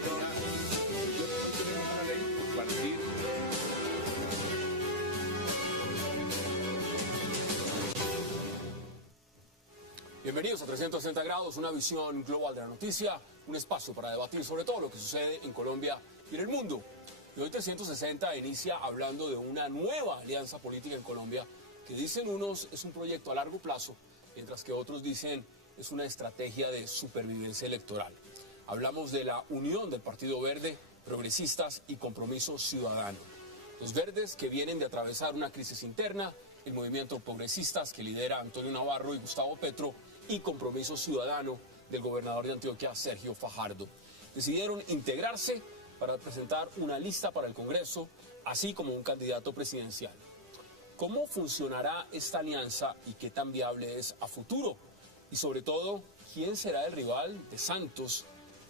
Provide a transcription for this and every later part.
perdona. Yo no tenemos una ley por partir. Bienvenidos a 360 grados, una visión global de la noticia, un espacio para debatir sobre todo lo que sucede en Colombia y en el mundo. Y hoy 360 inicia hablando de una nueva alianza política en Colombia que dicen unos es un proyecto a largo plazo, mientras que otros dicen es una estrategia de supervivencia electoral. Hablamos de la unión del Partido Verde, Progresistas y Compromiso Ciudadano. Los verdes que vienen de atravesar una crisis interna, el movimiento Progresistas que lidera Antonio Navarro y Gustavo Petro y Compromiso Ciudadano del gobernador de Antioquia, Sergio Fajardo. Decidieron integrarse para presentar una lista para el Congreso, así como un candidato presidencial. ¿Cómo funcionará esta alianza y qué tan viable es a futuro? Y sobre todo, ¿quién será el rival de Santos,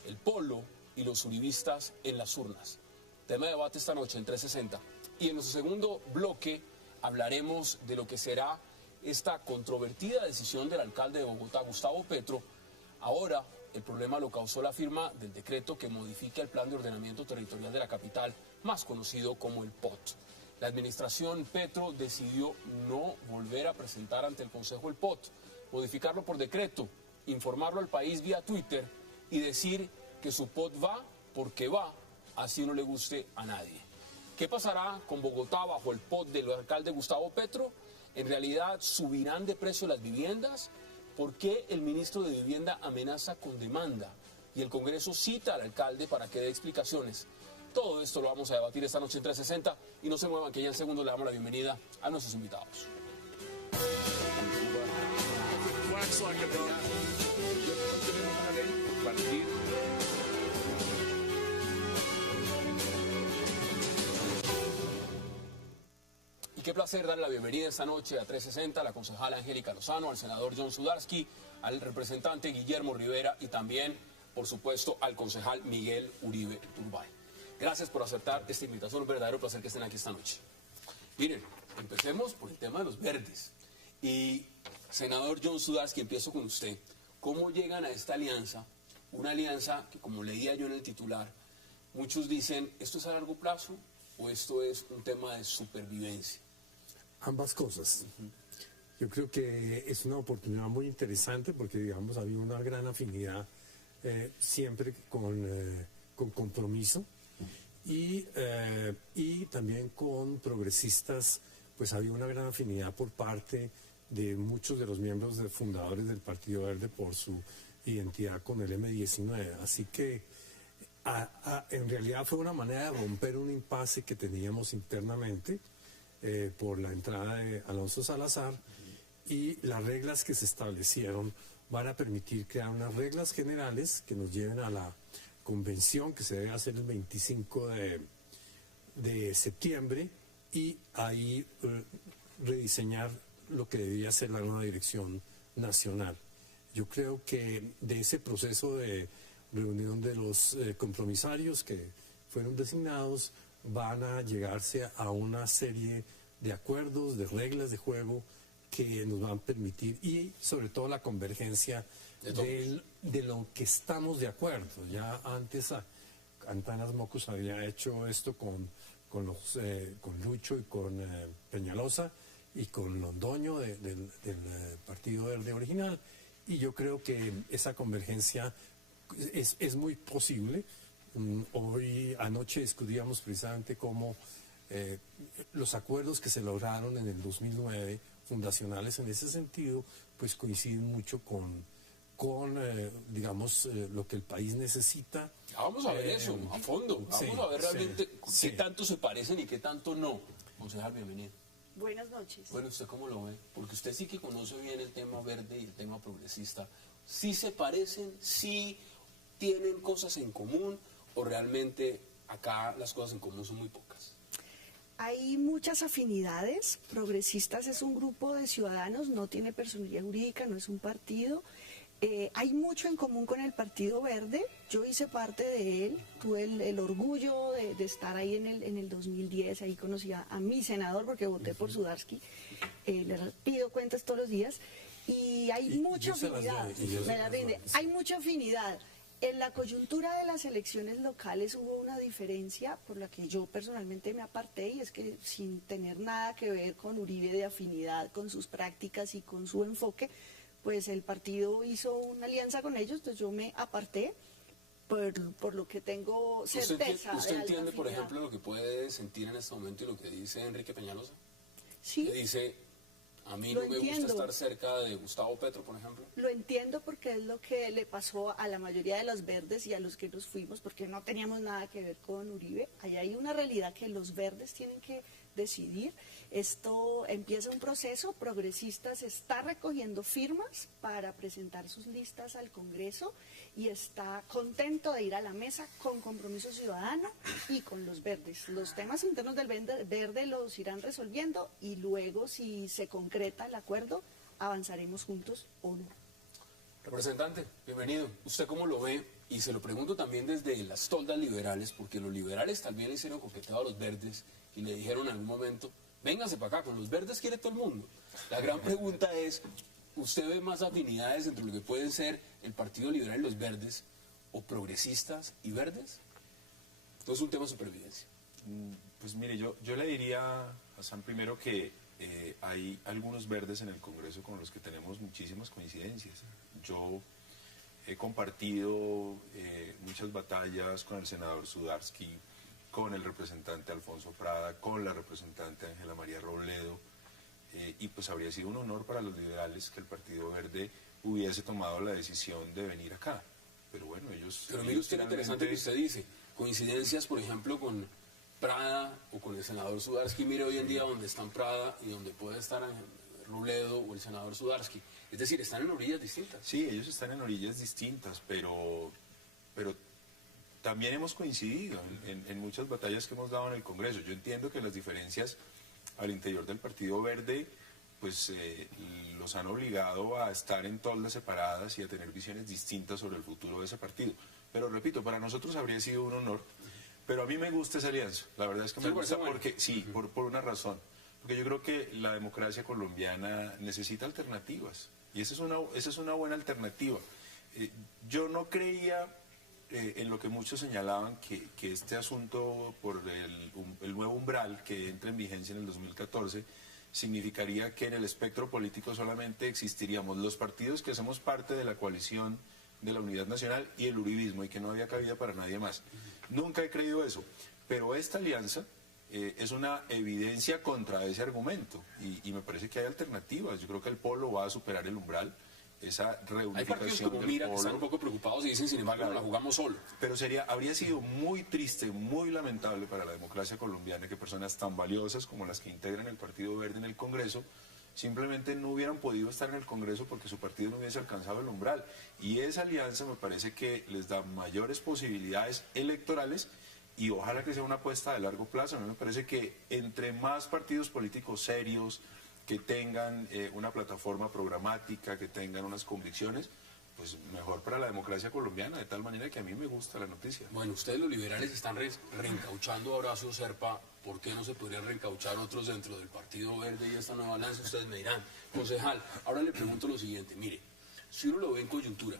el Polo y los uribistas en las urnas? Tema de debate esta noche en 360. Y en nuestro segundo bloque hablaremos de lo que será esta controvertida decisión del alcalde de Bogotá, Gustavo Petro. Ahora, el problema lo causó la firma del decreto que modifica el Plan de Ordenamiento Territorial de la capital, más conocido como el POT. La administración Petro decidió no volver a presentar ante el Consejo el POT, modificarlo por decreto, informarlo al país vía Twitter y decir que su POT va porque va, así no le guste a nadie. ¿Qué pasará con Bogotá bajo el POT del alcalde Gustavo Petro? ¿En realidad subirán de precio las viviendas? ¿Por qué el ministro de Vivienda amenaza con demanda? Y el Congreso cita al alcalde para que dé explicaciones. Todo esto lo vamos a debatir esta noche en 360 y no se muevan que ya en segundos le damos la bienvenida a nuestros invitados. Yo no tenemos una ley por partir. Y qué placer darle la bienvenida esta noche a 360 a la concejala Angélica Lozano, al senador John Sudarsky, al representante Guillermo Rivera y también, por supuesto, al concejal Miguel Uribe Turbay. Gracias por aceptar esta invitación, un verdadero placer que estén aquí esta noche. Miren, empecemos por el tema de los verdes. Y, senador John Sudarsky, empiezo con usted. ¿Cómo llegan a esta alianza? Una alianza que, como leía yo en el titular, muchos dicen, ¿esto es a largo plazo o esto es un tema de supervivencia? Ambas cosas. Yo creo que es una oportunidad muy interesante porque, digamos, había una gran afinidad siempre con Compromiso y también con Progresistas, pues había una gran afinidad por parte de muchos de los miembros fundadores del Partido Verde por su identidad con el M19. Así que en realidad fue una manera de romper un impasse que teníamos internamente por la entrada de Alonso Salazar, y las reglas que se establecieron van a permitir crear unas reglas generales que nos lleven a la convención que se debe hacer el 25 de septiembre y ahí rediseñar lo que debía ser la nueva dirección nacional. Yo creo que de ese proceso de reunión de los compromisarios que fueron designados van a llegarse a una serie de acuerdos, de reglas de juego que nos van a permitir, y sobre todo la convergencia de lo que estamos de acuerdo. Ya antes Antanas Mocus había hecho esto con Lucho y con Peñalosa y con Londoño del Partido Verde original, y yo creo que esa convergencia es muy posible. Anoche discutíamos precisamente cómo los acuerdos que se lograron en el 2009, fundacionales en ese sentido, pues coinciden mucho con lo que el país necesita. Ya vamos a ver eso, a fondo. Vamos a ver realmente qué tanto se parecen y qué tanto no. Concejal, bienvenido. Buenas noches. Bueno, ¿usted cómo lo ve? Porque usted sí que conoce bien el tema verde y el tema progresista. ¿Sí se parecen? ¿Sí tienen cosas en común? ¿O realmente acá las cosas en común son muy pocas? Hay muchas afinidades. Progresistas es un grupo de ciudadanos, no tiene personalidad jurídica, no es un partido. Hay mucho en común con el Partido Verde. Yo hice parte de él, tuve el orgullo de estar ahí en el 2010, ahí conocí a mi senador porque voté por Sudarsky, le pido cuentas todos los días, y hay mucha afinidad, hay mucha afinidad. En la coyuntura de las elecciones locales hubo una diferencia por la que yo personalmente me aparté, y es que sin tener nada que ver con Uribe de afinidad, con sus prácticas y con su enfoque, pues el partido hizo una alianza con ellos, entonces yo me aparté por lo que tengo certeza. ¿Usted de entiende, por afinidad. ejemplo, lo que puede sentir en este momento y lo que dice Enrique Peñalosa? Sí. Que dice, a mí Lo no me entiendo. gusta estar cerca de Gustavo Petro, por ejemplo. Lo entiendo porque es lo que le pasó a la mayoría de los verdes y a los que nos fuimos, porque no teníamos nada que ver con Uribe. Allá hay una realidad que los verdes tienen que decidir. Esto empieza un proceso, Progresistas está recogiendo firmas para presentar sus listas al Congreso y está contento de ir a la mesa con Compromiso Ciudadano y con los verdes. Los temas internos del verde los irán resolviendo y luego, si se concreta el acuerdo, avanzaremos juntos o no. Representante, bienvenido. ¿Usted cómo lo ve? Y se lo pregunto también desde las toldas liberales, porque los liberales también le hicieron coqueteo a los verdes y le dijeron en algún momento, véngase para acá, con los verdes quiere todo el mundo. La gran pregunta es, ¿usted ve más afinidades entre lo que pueden ser el Partido Liberal y los verdes, o progresistas y verdes? Entonces es un tema de supervivencia. Pues mire, yo le diría a Sam primero que hay algunos verdes en el Congreso con los que tenemos muchísimas coincidencias. Yo he compartido muchas batallas con el senador Sudarsky, con el representante Alfonso Prada, con la representante Ángela María Robledo, y pues habría sido un honor para los liberales que el Partido Verde hubiese tomado la decisión de venir acá. Pero bueno, ellos... Pero mire usted lo interesante que usted dice, coincidencias, por ejemplo, con Prada o con el senador Sudarsky. Mire hoy en día donde están Prada y donde puede estar Robledo o el senador Sudarsky. Es decir, están en orillas distintas. Sí, ellos están en orillas distintas, pero también hemos coincidido en muchas batallas que hemos dado en el Congreso. Yo entiendo que las diferencias al interior del Partido Verde pues los han obligado a estar en toldas separadas y a tener visiones distintas sobre el futuro de ese partido. Pero repito, para nosotros habría sido un honor, pero a mí me gusta esa alianza. La verdad es que me gusta porque, sí, por una razón. Porque yo creo que la democracia colombiana necesita alternativas y esa es una buena alternativa. Yo no creía en lo que muchos señalaban que este asunto por el nuevo umbral que entra en vigencia en el 2014 significaría que en el espectro político solamente existiríamos los partidos que hacemos parte de la coalición de la Unidad Nacional y el uribismo y que no había cabida para nadie más. Nunca he creído eso, pero esta alianza es una evidencia contra ese argumento y me parece que hay alternativas. Yo creo que el Polo va a superar el umbral, esa reunificación Hay partidos como del Mira que Polo. están un poco preocupados y dicen, sin embargo, Claro. la jugamos solo. Pero habría sido muy triste, muy lamentable para la democracia colombiana que personas tan valiosas como las que integran el Partido Verde en el Congreso simplemente no hubieran podido estar en el Congreso porque su partido no hubiese alcanzado el umbral. Y esa alianza me parece que les da mayores posibilidades electorales y ojalá que sea una apuesta de largo plazo. A mí me parece que entre más partidos políticos serios, que tengan una plataforma programática, que tengan unas convicciones, pues mejor para la democracia colombiana, de tal manera que a mí me gusta la noticia. Bueno, ustedes los liberales están reencauchando a Horacio Serpa. ¿Por qué no se podrían reencauchar otros dentro del Partido Verde y esta nueva alianza? Ustedes me dirán. Concejal, ahora le pregunto lo siguiente. Mire, si uno lo ve en coyuntura,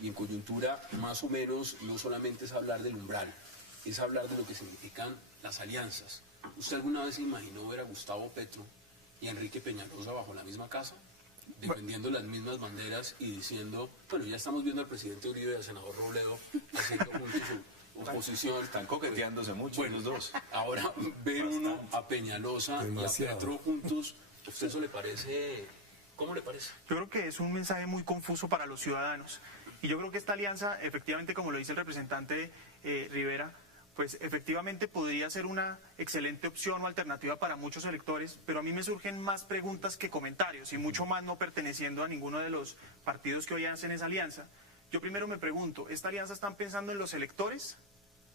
y en coyuntura más o menos no solamente es hablar del umbral, es hablar de lo que significan las alianzas. ¿Usted alguna vez se imaginó ver a Gustavo Petro y a Enrique Peñalosa bajo la misma casa, defendiendo las mismas banderas y diciendo, bueno, ya estamos viendo al presidente Uribe y al senador Robledo haciendo juntos su oposición? Están coqueteándose mucho los dos. Ahora, ver uno a Peñalosa Demasiado. y a Petro juntos, ¿a usted eso le parece? ¿Cómo le parece? Yo creo que es un mensaje muy confuso para los ciudadanos. Y yo creo que esta alianza, efectivamente, como lo dice el representante Rivera, pues efectivamente podría ser una excelente opción o alternativa para muchos electores, pero a mí me surgen más preguntas que comentarios, y mucho más no perteneciendo a ninguno de los partidos que hoy hacen esa alianza. Yo primero me pregunto, ¿esta alianza están pensando en los electores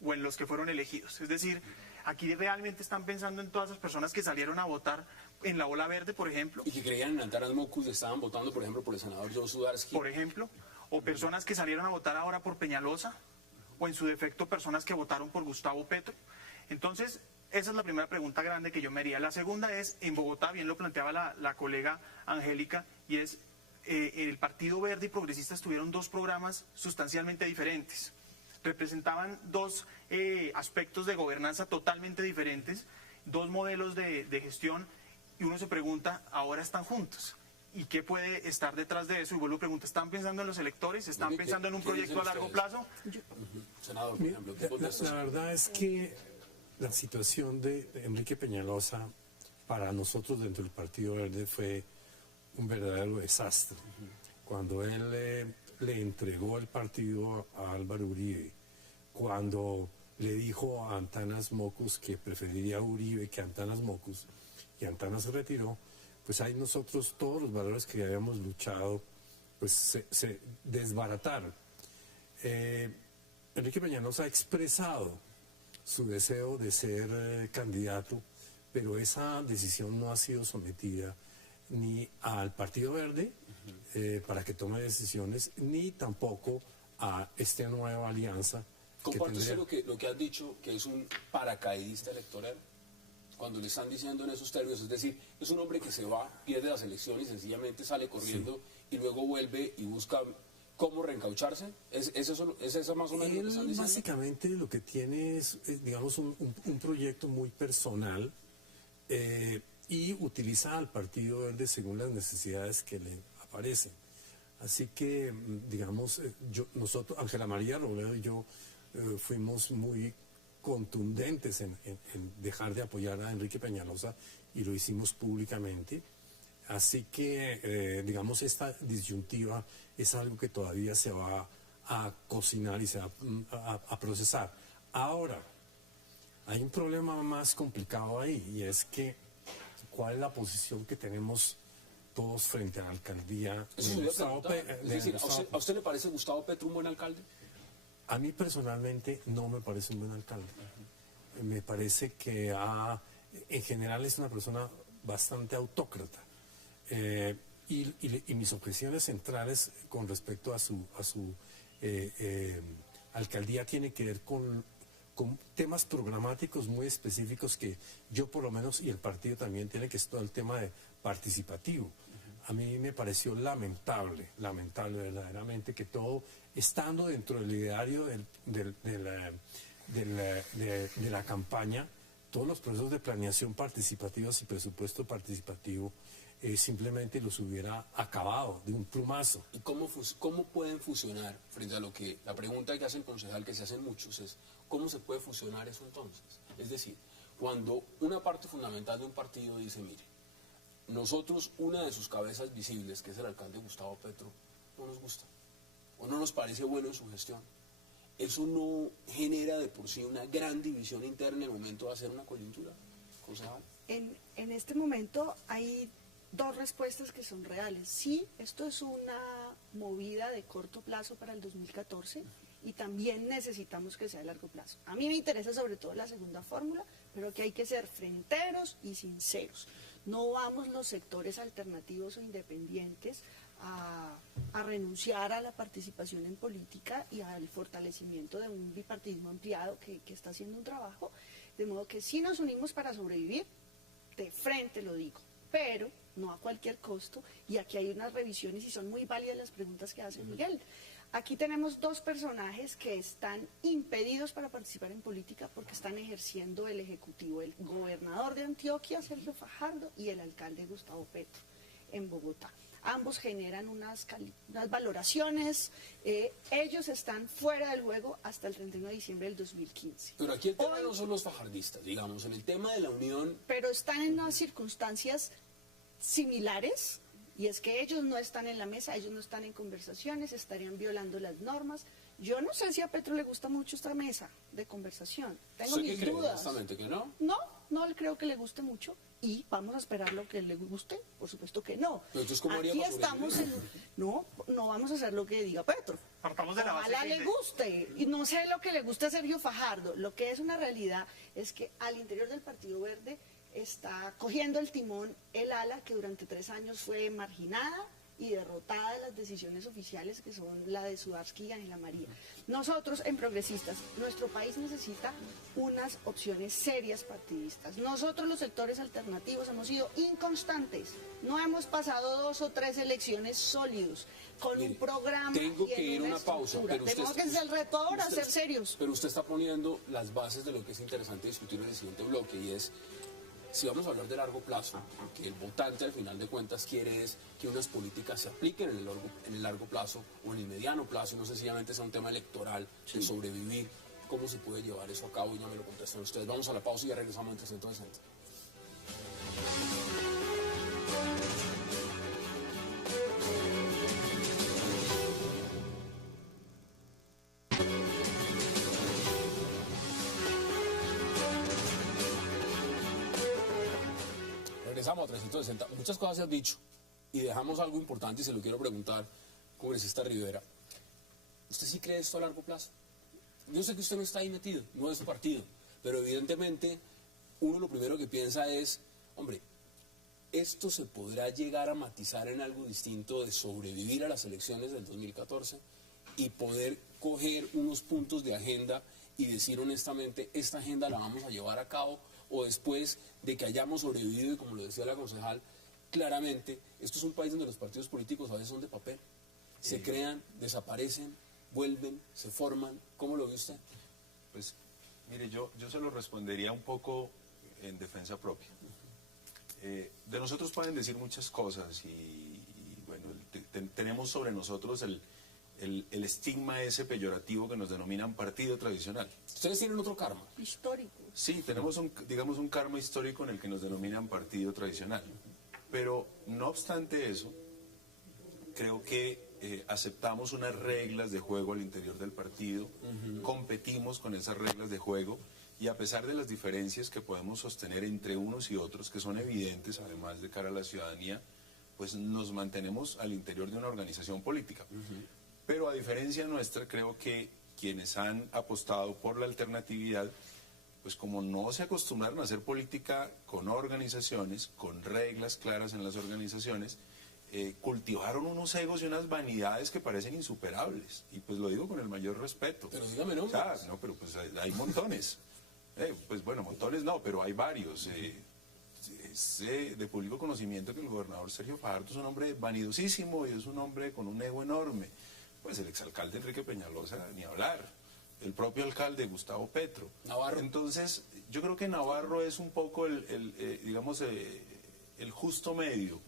o en los que fueron elegidos? Es decir, aquí realmente están pensando en todas las personas que salieron a votar en la Ola Verde, por ejemplo. Y que creían en Antanas Mocus, estaban votando, por ejemplo, por el senador John Sudarsky. Por ejemplo, o personas que salieron a votar ahora por Peñalosa, o en su defecto personas que votaron por Gustavo Petro. Entonces, esa es la primera pregunta grande que yo me haría. La segunda es, en Bogotá, bien lo planteaba la colega Angélica, y es, el Partido Verde y Progresistas tuvieron dos programas sustancialmente diferentes. Representaban dos aspectos de gobernanza totalmente diferentes, dos modelos de gestión, y uno se pregunta, ahora están juntos. ¿Y qué puede estar detrás de eso? Y vuelvo a preguntar, ¿están pensando en los electores? ¿Están pensando en un proyecto a largo plazo? Senador, por ejemplo, ¿qué contesta? La verdad es que la situación de Enrique Peñalosa para nosotros dentro del Partido Verde fue un verdadero desastre. Cuando él le entregó el partido a Álvaro Uribe, cuando le dijo a Antanas Mocus que preferiría a Uribe que a Antanas Mocus, y Antanas se retiró, pues ahí nosotros todos los valores que habíamos luchado pues se desbarataron. Enrique Peñalosa ha expresado su deseo de ser candidato, pero esa decisión no ha sido sometida ni al Partido Verde para que tome decisiones, ni tampoco a esta nueva alianza. ¿Comparte usted lo que has dicho, que es un paracaidista electoral? Cuando le están diciendo en esos términos, es decir, es un hombre que se va, pierde las elecciones y sencillamente sale corriendo y luego vuelve y busca cómo reencaucharse. ¿Es eso más o menos lo que están diciendo? Básicamente lo que tiene es digamos, un proyecto muy personal y utiliza al Partido Verde según las necesidades que le aparecen. Así que, digamos, nosotros, Ángela María Robledo y yo, fuimos muy contundentes en dejar de apoyar a Enrique Peñalosa y lo hicimos públicamente. Así que, digamos, esta disyuntiva es algo que todavía se va a cocinar y se va a procesar. Ahora, hay un problema más complicado ahí, y es que ¿cuál es la posición que tenemos todos frente a la alcaldía? Eso es decir, ¿a usted le parece Gustavo Petro un buen alcalde? A mí personalmente no me parece un buen alcalde. Me parece que en general es una persona bastante autócrata. Y mis objeciones centrales con respecto a su alcaldía tienen que ver con temas programáticos muy específicos que yo por lo menos y el partido también tiene, que es todo el tema de participativo. A mí me pareció lamentable verdaderamente que todo, estando dentro del ideario de la campaña, todos los procesos de planeación participativos y presupuesto participativo simplemente los hubiera acabado de un plumazo. ¿Y cómo pueden fusionar, frente a la pregunta que hace el concejal, que se hacen muchos, es cómo se puede fusionar eso entonces? Es decir, cuando una parte fundamental de un partido dice, mire, nosotros, una de sus cabezas visibles, que es el alcalde Gustavo Petro, no nos gusta, o no nos parece bueno en su gestión, ¿eso no genera de por sí una gran división interna en el momento de hacer una coyuntura, concejal? En este momento hay dos respuestas que son reales. Sí, esto es una movida de corto plazo para el 2014 y también necesitamos que sea a largo plazo. A mí me interesa sobre todo la segunda fórmula, pero que hay que ser fronteros y sinceros. No vamos los sectores alternativos o independientes a renunciar a la participación en política y al fortalecimiento de un bipartidismo ampliado que está haciendo un trabajo, de modo que sí nos unimos para sobrevivir, de frente lo digo, pero no a cualquier costo, y aquí hay unas revisiones y son muy válidas las preguntas que hace Miguel. Aquí tenemos dos personajes que están impedidos para participar en política porque están ejerciendo el Ejecutivo, el gobernador de Antioquia, Sergio Fajardo, y el alcalde Gustavo Petro, en Bogotá. Ambos generan unas valoraciones, ellos están fuera del juego hasta el 31 de diciembre del 2015. Pero aquí el tema no son los fajardistas, digamos, en el tema de la unión... Pero están en unas circunstancias similares, y es que ellos no están en la mesa, ellos no están en conversaciones, estarían violando las normas. Yo no sé si a Petro le gusta mucho esta mesa de conversación. Tengo mis dudas. ¿Que no? No creo que le guste mucho, y vamos a esperar lo que le guste, por supuesto que no. Entonces, ¿cómo aquí estamos no vamos a hacer lo que diga Petro. Partamos de la base. Ojalá le guste, y no sé lo que le gusta a Sergio Fajardo. Lo que es una realidad es que al interior del Partido Verde está cogiendo el timón el ala que durante 3 años fue marginada, y derrotadas las decisiones oficiales que son la de Sudarsky y Ángela María. Nosotros, en Progresistas, nuestro país necesita unas opciones serias partidistas. Nosotros, los sectores alternativos, hemos sido inconstantes. No hemos pasado 2 o 3 elecciones sólidos, con Mire, un programa. tengo y que ir a una pausa, pero tenemos que ser el reto ahora, ser serios. Pero usted está poniendo las bases de lo que es interesante discutir en el siguiente bloque, y es, si vamos a hablar de largo plazo, que el votante al final de cuentas quiere es que unas políticas se apliquen en el largo plazo o en el mediano plazo, y no sencillamente sea un tema electoral de sobrevivir. ¿Cómo se puede llevar eso a cabo? Y ya me lo contestan ustedes. Vamos a la pausa y ya regresamos en 360. Regresamos a 360. Muchas cosas se han dicho y dejamos algo importante y se lo quiero preguntar, congresista Rivera. ¿Usted sí cree esto a largo plazo? Yo sé que usted no está ahí metido, no es su partido, pero evidentemente uno lo primero que piensa es, hombre, ¿esto se podrá llegar a matizar en algo distinto de sobrevivir a las elecciones del 2014 y poder coger unos puntos de agenda y decir honestamente, esta agenda la vamos a llevar a cabo? O después de que hayamos sobrevivido, y como lo decía la concejal, claramente, esto es un país donde los partidos políticos a veces son de papel. Se crean, desaparecen, vuelven, se forman. ¿Cómo lo ve usted? Pues, mire, yo se lo respondería un poco en defensa propia. De nosotros pueden decir muchas cosas y bueno, tenemos sobre nosotros el estigma ese peyorativo que nos denominan partido tradicional. Ustedes tienen otro karma. Histórico. Sí, tenemos digamos un karma histórico en el que nos denominan partido tradicional. Pero no obstante eso, creo que aceptamos unas reglas de juego al interior del partido, competimos con esas reglas de juego, y a pesar de las diferencias que podemos sostener entre unos y otros, que son evidentes además de cara a la ciudadanía, pues nos mantenemos al interior de una organización política. Pero a diferencia nuestra, creo que quienes han apostado por la alternatividad, pues como no se acostumbraron a hacer política con organizaciones, con reglas claras en las organizaciones, cultivaron unos egos y unas vanidades que parecen insuperables. Y pues lo digo con el mayor respeto. Pero dígame nombres. O sea, no, pero pues hay montones. Pues bueno, montones no, pero hay varios. Es de público conocimiento que el gobernador Sergio Fajardo es un hombre vanidosísimo y es un hombre con un ego enorme. Pues el exalcalde Enrique Peñalosa, ni hablar. El propio alcalde Gustavo Petro. Navarro. Entonces, yo creo que Navarro es un poco digamos, el justo medio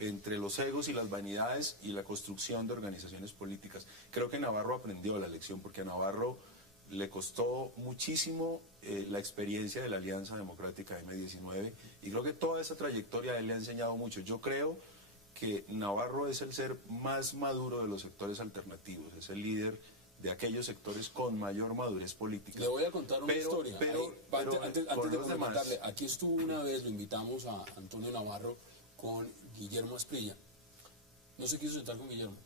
entre los egos y las vanidades y la construcción de organizaciones políticas. Creo que Navarro aprendió la lección, porque a Navarro le costó muchísimo la experiencia de la Alianza Democrática M19, y creo que toda esa trayectoria a él le ha enseñado mucho. Yo creo que Navarro es el ser más maduro de los sectores alternativos, es el líder de aquellos sectores con mayor madurez política. Le voy a contar una historia. Antes de los demás, comentarle, aquí estuvo una vez, lo invitamos a Antonio Navarro con Guillermo Asprilla. No se quiso sentar con Guillermo,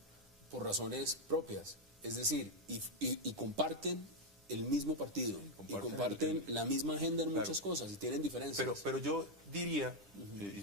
por razones propias. Es decir, y comparten el mismo partido, y comparten la misma agenda en muchas cosas, y tienen diferencias. Pero yo diría,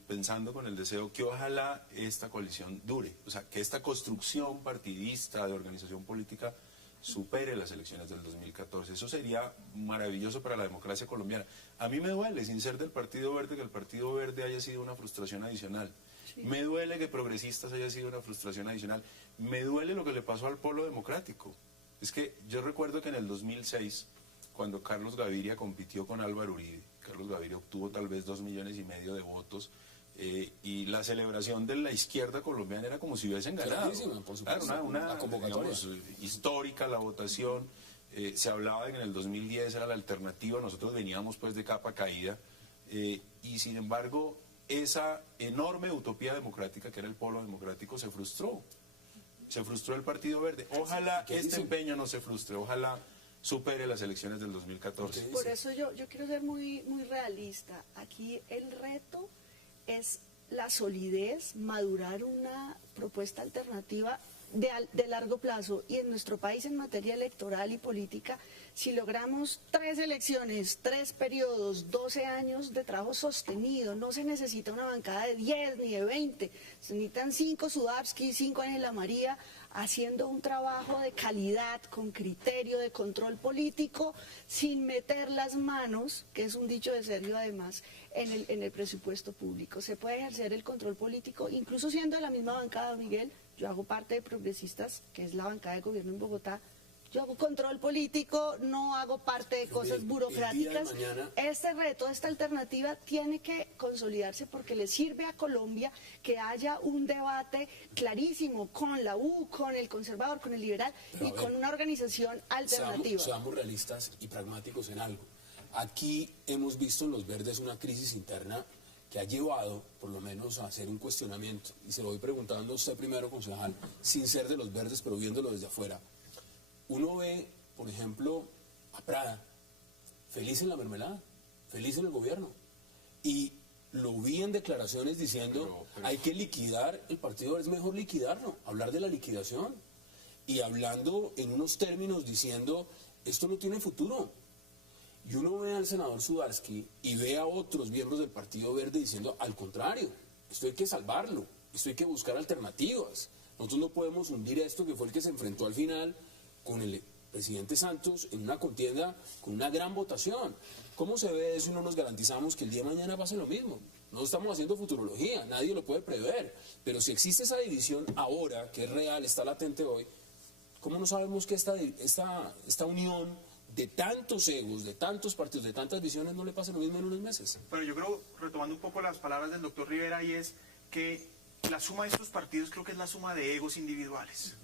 pensando con el deseo, que ojalá esta coalición dure, o sea, que esta construcción partidista de organización política supere las elecciones del 2014. Eso sería maravilloso para la democracia colombiana. A mí me duele, sin ser del Partido Verde, que el Partido Verde haya sido una frustración adicional. Sí. Me duele que Progresistas haya sido una frustración adicional. Me duele lo que le pasó al Polo Democrático. Es que yo recuerdo que en el 2006, cuando Carlos Gaviria compitió con Álvaro Uribe, Carlos Gaviria obtuvo tal vez 2,5 millones de votos, y la celebración de la izquierda colombiana era como si hubiesen ganado. Por supuesto, claro, una convocatoria, digamos, histórica la votación. Se hablaba de que en el 2010 era la alternativa, nosotros veníamos pues de capa caída, y sin embargo esa enorme utopía democrática que era el Polo Democrático se frustró el Partido Verde. Ojalá este empeño no se frustre, ojalá supere las elecciones del 2014. Por eso yo quiero ser muy realista. Aquí el reto es la solidez, madurar una propuesta alternativa de largo plazo. Y en nuestro país, en materia electoral y política, si logramos 3 elecciones, 3 periodos, 12 años de trabajo sostenido, no se necesita una bancada de 10 ni de 20, se necesitan 5 Sudarsky, 5 Ángela María, haciendo un trabajo de calidad, con criterio, de control político, sin meter las manos, que es un dicho de Sergio además, en el presupuesto público. Se puede ejercer el control político, incluso siendo de la misma bancada, Miguel. Yo hago parte de Progresistas, que es la bancada de gobierno en Bogotá. Yo hago control político, no hago parte de cosas burocráticas. Este reto, esta alternativa tiene que consolidarse porque le sirve a Colombia que haya un debate clarísimo con la U, con el conservador, con el liberal y con una organización alternativa. Seamos realistas y pragmáticos en algo. Aquí hemos visto en los verdes una crisis interna que ha llevado, por lo menos, a hacer un cuestionamiento. Y se lo voy preguntando a usted primero, concejal, sin ser de los verdes, pero viéndolo desde afuera. Uno ve, por ejemplo, a Prada, feliz en la mermelada, feliz en el gobierno. Y lo vi en declaraciones diciendo, hay que liquidar el partido, es mejor liquidarlo, hablar de la liquidación. Y hablando en unos términos diciendo, esto no tiene futuro. Y uno ve al senador Sudarsky y ve a otros miembros del Partido Verde diciendo, al contrario, esto hay que salvarlo, esto hay que buscar alternativas. Nosotros no podemos hundir esto, que fue el que se enfrentó al final con el presidente Santos en una contienda con una gran votación. ¿Cómo se ve eso y no nos garantizamos que el día de mañana pase lo mismo? No estamos haciendo futurología, nadie lo puede prever, pero si existe esa división ahora, que es real, está latente hoy, ¿cómo no sabemos que esta unión de tantos egos, de tantos partidos, de tantas visiones no le pase lo mismo en unos meses? Bueno, yo creo, retomando un poco las palabras del doctor Rivera, y es que la suma de estos partidos creo que es la suma de egos individuales.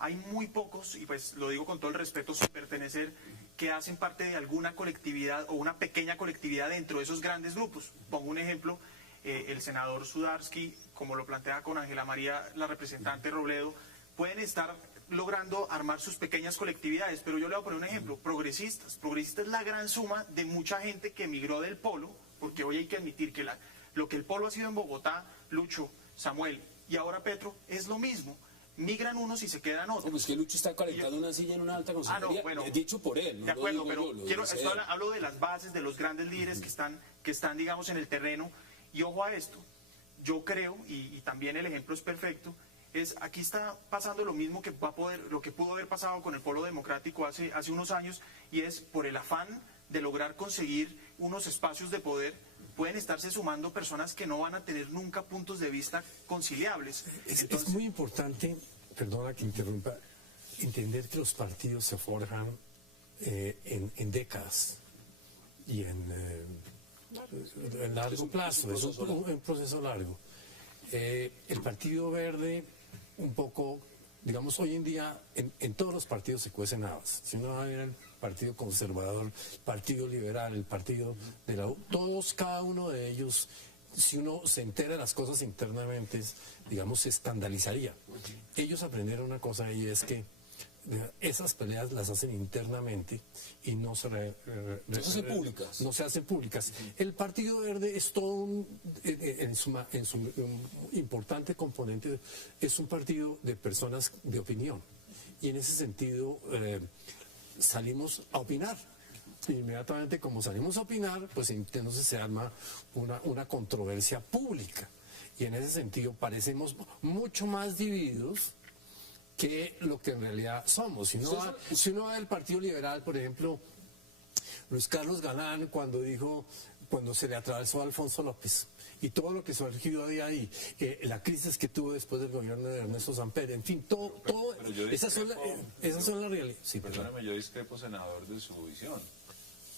Hay muy pocos, y pues lo digo con todo el respeto sin pertenecer, que hacen parte de alguna colectividad o una pequeña colectividad dentro de esos grandes grupos. Pongo un ejemplo, el senador Sudarsky, como lo plantea con Ángela María, la representante Robledo, pueden estar logrando armar sus pequeñas colectividades, pero yo le voy a poner un ejemplo, progresistas. Progresistas es la gran suma de mucha gente que emigró del polo, porque hoy hay que admitir que lo que el polo ha sido en Bogotá, Lucho, Samuel y ahora Petro, es lo mismo. Migran unos y se quedan otros. Pues que Lucho está calentando una silla en una alta consejería, dicho por él. De acuerdo, pero hablo de las bases, de los grandes líderes que están, digamos, en el terreno. Y ojo a esto, yo creo, y también el ejemplo es perfecto, aquí está pasando lo mismo lo que pudo haber pasado con el Polo Democrático hace unos años, y es por el afán de lograr conseguir unos espacios de poder, pueden estarse sumando personas que no van a tener nunca puntos de vista conciliables. Es muy importante, perdona que interrumpa, entender que los partidos se forjan en décadas y en largo plazo, es un proceso largo. El Partido Verde, un poco, digamos, hoy en día en todos los partidos se cuecen habas. Si uno va a ver el Partido Conservador, el Partido Liberal, el Partido de la U, todos, cada uno de ellos, si uno se entera de las cosas internamente, digamos, se escandalizaría. Ellos aprendieron una cosa y es que esas peleas las hacen internamente y no se hacen públicas. No se hacen públicas. El Partido Verde es todo en su importante componente, es un partido de personas de opinión. Y en ese sentido salimos a opinar. Inmediatamente como salimos a opinar, pues entonces se arma una controversia pública. Y en ese sentido parecemos mucho más divididos que lo que en realidad somos. Si uno va del Partido Liberal, por ejemplo, Luis Carlos Galán, cuando se le atravesó a Alfonso López, y todo lo que surgió de ahí, la crisis que tuvo después del gobierno de Ernesto Samper, en fin, esas son las realidades. Sí, perdóname, yo discrepo, senador, de su visión.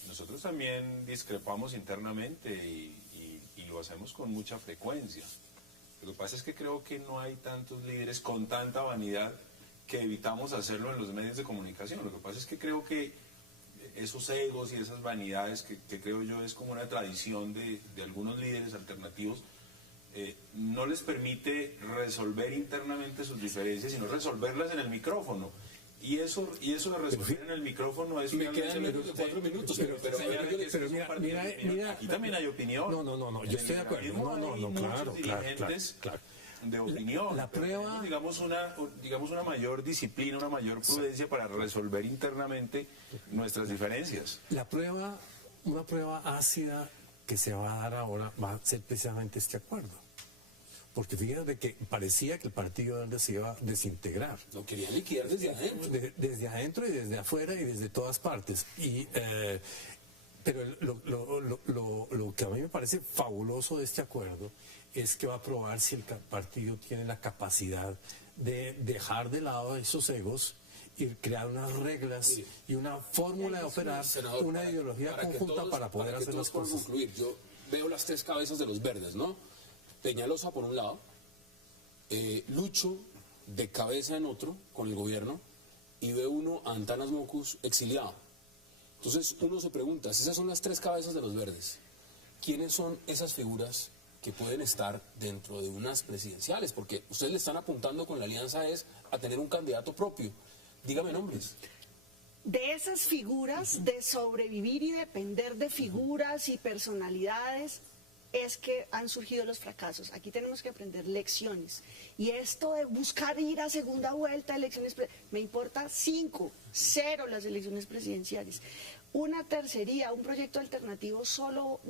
Nosotros también discrepamos internamente y lo hacemos con mucha frecuencia. Lo que pasa es que creo que no hay tantos líderes con tanta vanidad que evitamos hacerlo en los medios de comunicación. Lo que pasa es que creo que esos egos y esas vanidades que creo yo es como una tradición de algunos líderes alternativos, no les permite resolver internamente sus diferencias, sino resolverlas en el micrófono. Y eso de resolver en el micrófono es... Me quedan menos de 4 minutos, pero mira, aquí también hay opinión. No, yo estoy de acuerdo. No, claro. de opinión. La prueba... Tenemos, digamos una mayor disciplina, una mayor prudencia para resolver internamente nuestras diferencias. Una prueba ácida que se va a dar ahora va a ser precisamente este acuerdo. Porque fíjate que parecía que el Partido Verde se iba a desintegrar. Lo querían liquidar desde adentro. Desde adentro y desde afuera y desde todas partes. Pero lo que a mí me parece fabuloso de este acuerdo es que va a probar si el partido tiene la capacidad de dejar de lado esos egos y crear unas reglas y una fórmula de operar, senador, una ideología conjunta para poder hacer las cosas. Concluir. Yo veo las tres cabezas de los verdes, ¿no? Peñalosa por un lado, Lucho de cabeza en otro con el gobierno, y ve uno a Antanas Mockus exiliado. Entonces uno se pregunta, si esas son las tres cabezas de los verdes, ¿quiénes son esas figuras que pueden estar dentro de unas presidenciales? Porque ustedes le están apuntando con la alianza a tener un candidato propio. Dígame nombres. De esas figuras, de sobrevivir y depender de figuras y personalidades, es que han surgido los fracasos. Aquí tenemos que aprender lecciones. Y esto de buscar ir a segunda vuelta, elecciones, me importa 5-0 las elecciones presidenciales. Una tercería, un proyecto alternativo solo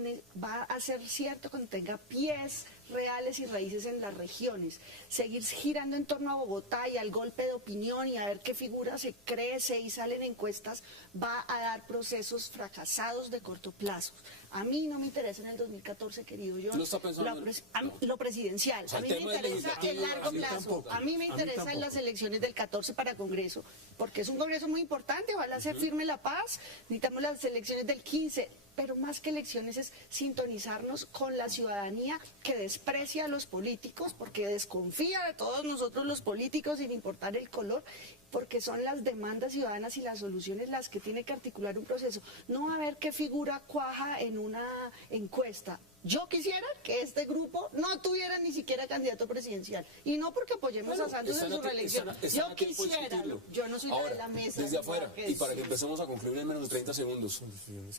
va a ser cierto cuando tenga pies reales y raíces en las regiones. Seguir girando en torno a Bogotá y al golpe de opinión y a ver qué figura se crece y salen encuestas va a dar procesos fracasados de corto plazo. A mí no me interesa en el 2014, querido. Yo ¿No está pensando lo presidencial. O sea, a mí me interesa el largo plazo. A mí me interesa en las elecciones del 14 para Congreso, porque es un Congreso muy importante, ojalá hacer firme la paz. Necesitamos las elecciones del 15. Pero más que elecciones es sintonizarnos con la ciudadanía que desprecia a los políticos, porque desconfía de todos nosotros los políticos sin importar el color, porque son las demandas ciudadanas y las soluciones las que tiene que articular un proceso. No a ver qué figura cuaja en una encuesta. Yo quisiera que este grupo no tuviera ni siquiera candidato presidencial. Y no porque apoyemos a Santos en su reelección. Yo quisiera, yo no soy ahora, de la mesa. desde afuera, y para que empecemos a concluir en menos de 30 segundos.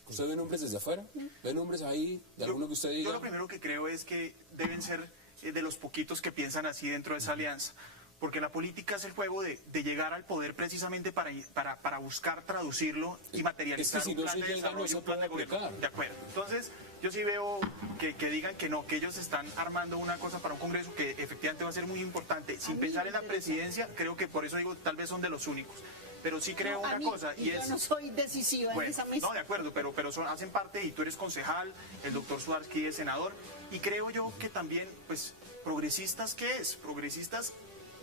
¿Usted ve nombres desde afuera? ¿Ve nombres ahí de alguno que usted diga? Yo lo primero que creo es que deben ser de los poquitos que piensan así dentro de esa alianza. Porque la política es el juego de llegar al poder precisamente para buscar traducirlo y materializar es que si un plan no de se llega, desarrollo, no se un plan de puede gobierno. aplicar. De acuerdo. Entonces, yo sí veo que digan que no, que ellos están armando una cosa para un Congreso que efectivamente va a ser muy importante. Sin pensar en la presidencia, creo que por eso digo, tal vez son de los únicos. Pero sí creo una cosa, y es... Yo no soy decisiva en esa mesa. No, de acuerdo, pero hacen parte, y tú eres concejal, el doctor Sudarsky es senador, y creo yo que también, pues, progresistas, ¿qué es? Progresistas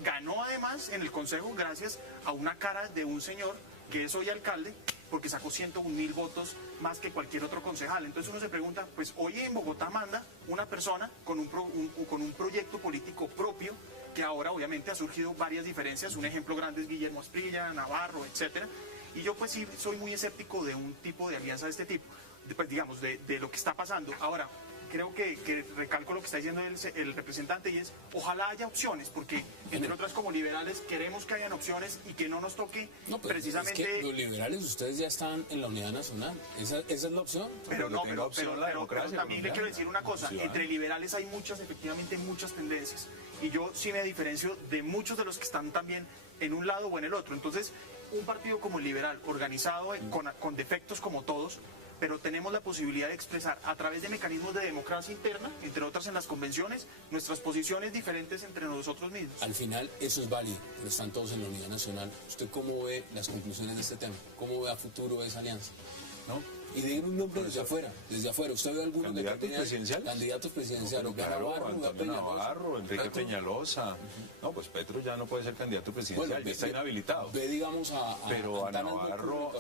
ganó además en el Consejo gracias a una cara de un señor que es hoy alcalde, porque sacó 101.000 votos más que cualquier otro concejal. Entonces uno se pregunta, pues hoy en Bogotá manda una persona con un proyecto político propio, que ahora obviamente ha surgido varias diferencias. Un ejemplo grande es Guillermo Asprilla, Navarro, etcétera. Y yo pues sí soy muy escéptico de un tipo de alianza de este tipo, pues digamos, de lo que está pasando. Ahora, creo que recalco lo que está diciendo el representante, y es, ojalá haya opciones, porque entre otras como liberales queremos que hayan opciones y que no nos toque precisamente... Es que los liberales, ustedes ya están en la unidad nacional, esa es la opción. Pero no, pero democracia también le quiero decir una cosa, entre liberales hay efectivamente muchas tendencias, y yo sí me diferencio de muchos de los que están también en un lado o en el otro. Entonces, un partido como el liberal, organizado con defectos como todos, pero tenemos la posibilidad de expresar a través de mecanismos de democracia interna, entre otras en las convenciones, nuestras posiciones diferentes entre nosotros mismos. Al final eso es válido, pero están todos en la unidad nacional. ¿Usted cómo ve las conclusiones de este tema? ¿Cómo ve a futuro esa alianza? ¿No? Y den un nombre desde afuera, ¿Usted ve alguno ¿Candidatos presidenciales? Candidatos presidenciales. Claro, Antonio Navarro, Enrique Peñalosa. No, pues Petro ya no puede ser candidato presidencial, ya está inhabilitado. Ve, digamos, Pero a Antanas Navarro,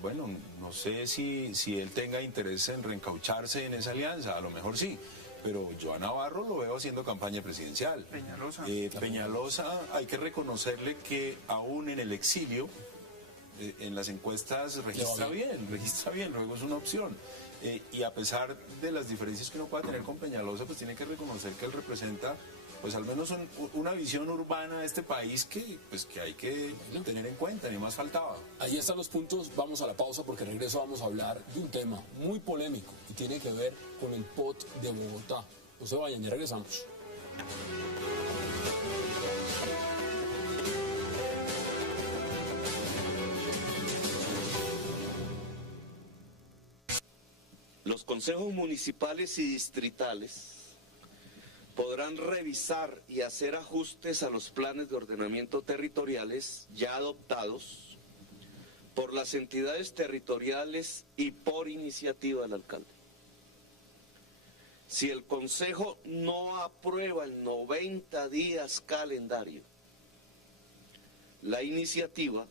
bueno, no sé si él tenga interés en reencaucharse en esa alianza, a lo mejor sí. Pero yo a Navarro lo veo haciendo campaña presidencial. Peñalosa, hay que reconocerle que aún en el exilio, en las encuestas registra bien, luego es una opción. Y a pesar de las diferencias que uno pueda tener con Peñalosa, pues tiene que reconocer que él representa, pues al menos una visión urbana de este país que hay que tener en cuenta, ni más faltaba. Ahí están los puntos, vamos a la pausa porque regreso vamos a hablar de un tema muy polémico y tiene que ver con el POT de Bogotá. No se vayan, ya regresamos. Los consejos municipales y distritales podrán revisar y hacer ajustes a los planes de ordenamiento territoriales ya adoptados por las entidades territoriales y por iniciativa del alcalde. Si el consejo no aprueba en 90 días calendario la iniciativa,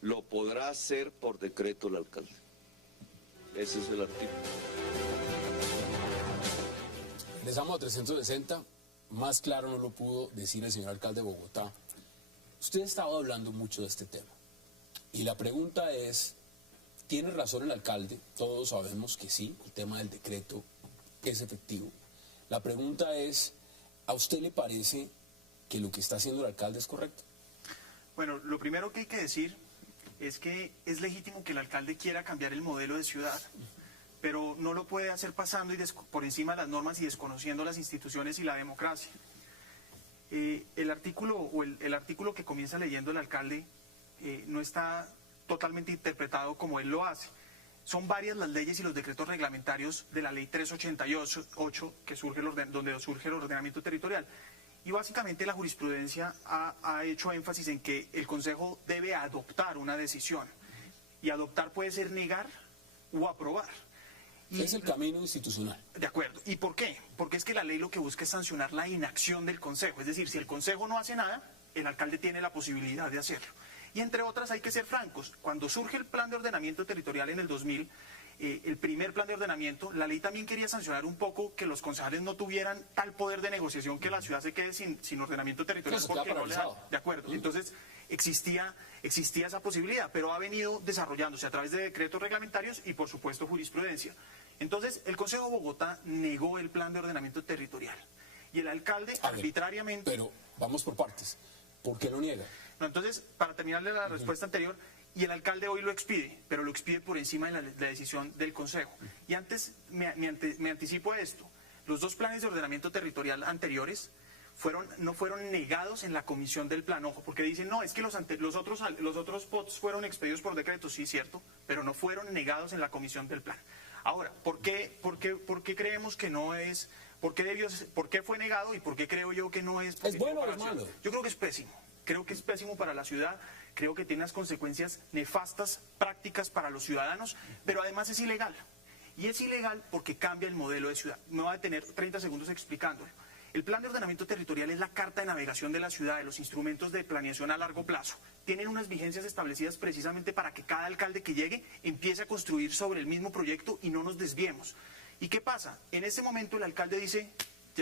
lo podrá hacer por decreto el alcalde. Ese es el artículo. Regresamos a 360, más claro no lo pudo decir el señor alcalde de Bogotá. Usted ha estado hablando mucho de este tema. Y la pregunta es, ¿tiene razón el alcalde? Todos sabemos que sí, el tema del decreto es efectivo. La pregunta es, ¿a usted le parece que lo que está haciendo el alcalde es correcto? Bueno, lo primero que hay que decir es que es legítimo que el alcalde quiera cambiar el modelo de ciudad, pero no lo puede hacer pasando por encima de las normas y desconociendo las instituciones y la democracia. El artículo que comienza leyendo el alcalde no está totalmente interpretado como él lo hace. Son varias las leyes y los decretos reglamentarios de la ley 388 que donde surge el ordenamiento territorial. Y básicamente la jurisprudencia ha hecho énfasis en que el Consejo debe adoptar una decisión. Y adoptar puede ser negar o aprobar. Es el camino institucional. De acuerdo. ¿Y por qué? Porque es que la ley lo que busca es sancionar la inacción del Consejo. Es decir, si el Consejo no hace nada, el alcalde tiene la posibilidad de hacerlo. Y entre otras hay que ser francos. Cuando surge el plan de ordenamiento territorial en el 2000, el primer plan de ordenamiento, la ley también quería sancionar un poco que los concejales no tuvieran tal poder de negociación que la ciudad se quede sin ordenamiento territorial. Porque no le dan. De acuerdo. Entonces existía esa posibilidad, pero ha venido desarrollándose a través de decretos reglamentarios y por supuesto jurisprudencia. Entonces el Consejo de Bogotá negó el plan de ordenamiento territorial y el alcalde arbitrariamente... Pero vamos por partes. ¿Por qué lo niega? No, entonces, para terminarle la respuesta anterior, y el alcalde hoy lo expide, pero lo expide por encima de la decisión del Consejo. Y antes me anticipo a esto. Los dos planes de ordenamiento territorial anteriores no fueron negados en la comisión del plan, ojo, porque dicen, no, es que los otros POTs fueron expedidos por decreto, sí, cierto, pero no fueron negados en la comisión del plan. Ahora, ¿por qué creemos que no es, por qué fue negado y por qué creo yo que no es? ¿Es bueno o es malo? Yo creo que es pésimo. Creo que es pésimo para la ciudad, creo que tiene unas consecuencias nefastas, prácticas para los ciudadanos, pero además es ilegal. Y es ilegal porque cambia el modelo de ciudad. Me voy a detener 30 segundos explicándolo. El plan de ordenamiento territorial es la carta de navegación de la ciudad, de los instrumentos de planeación a largo plazo. Tienen unas vigencias establecidas precisamente para que cada alcalde que llegue empiece a construir sobre el mismo proyecto y no nos desviemos. ¿Y qué pasa? En ese momento el alcalde dice,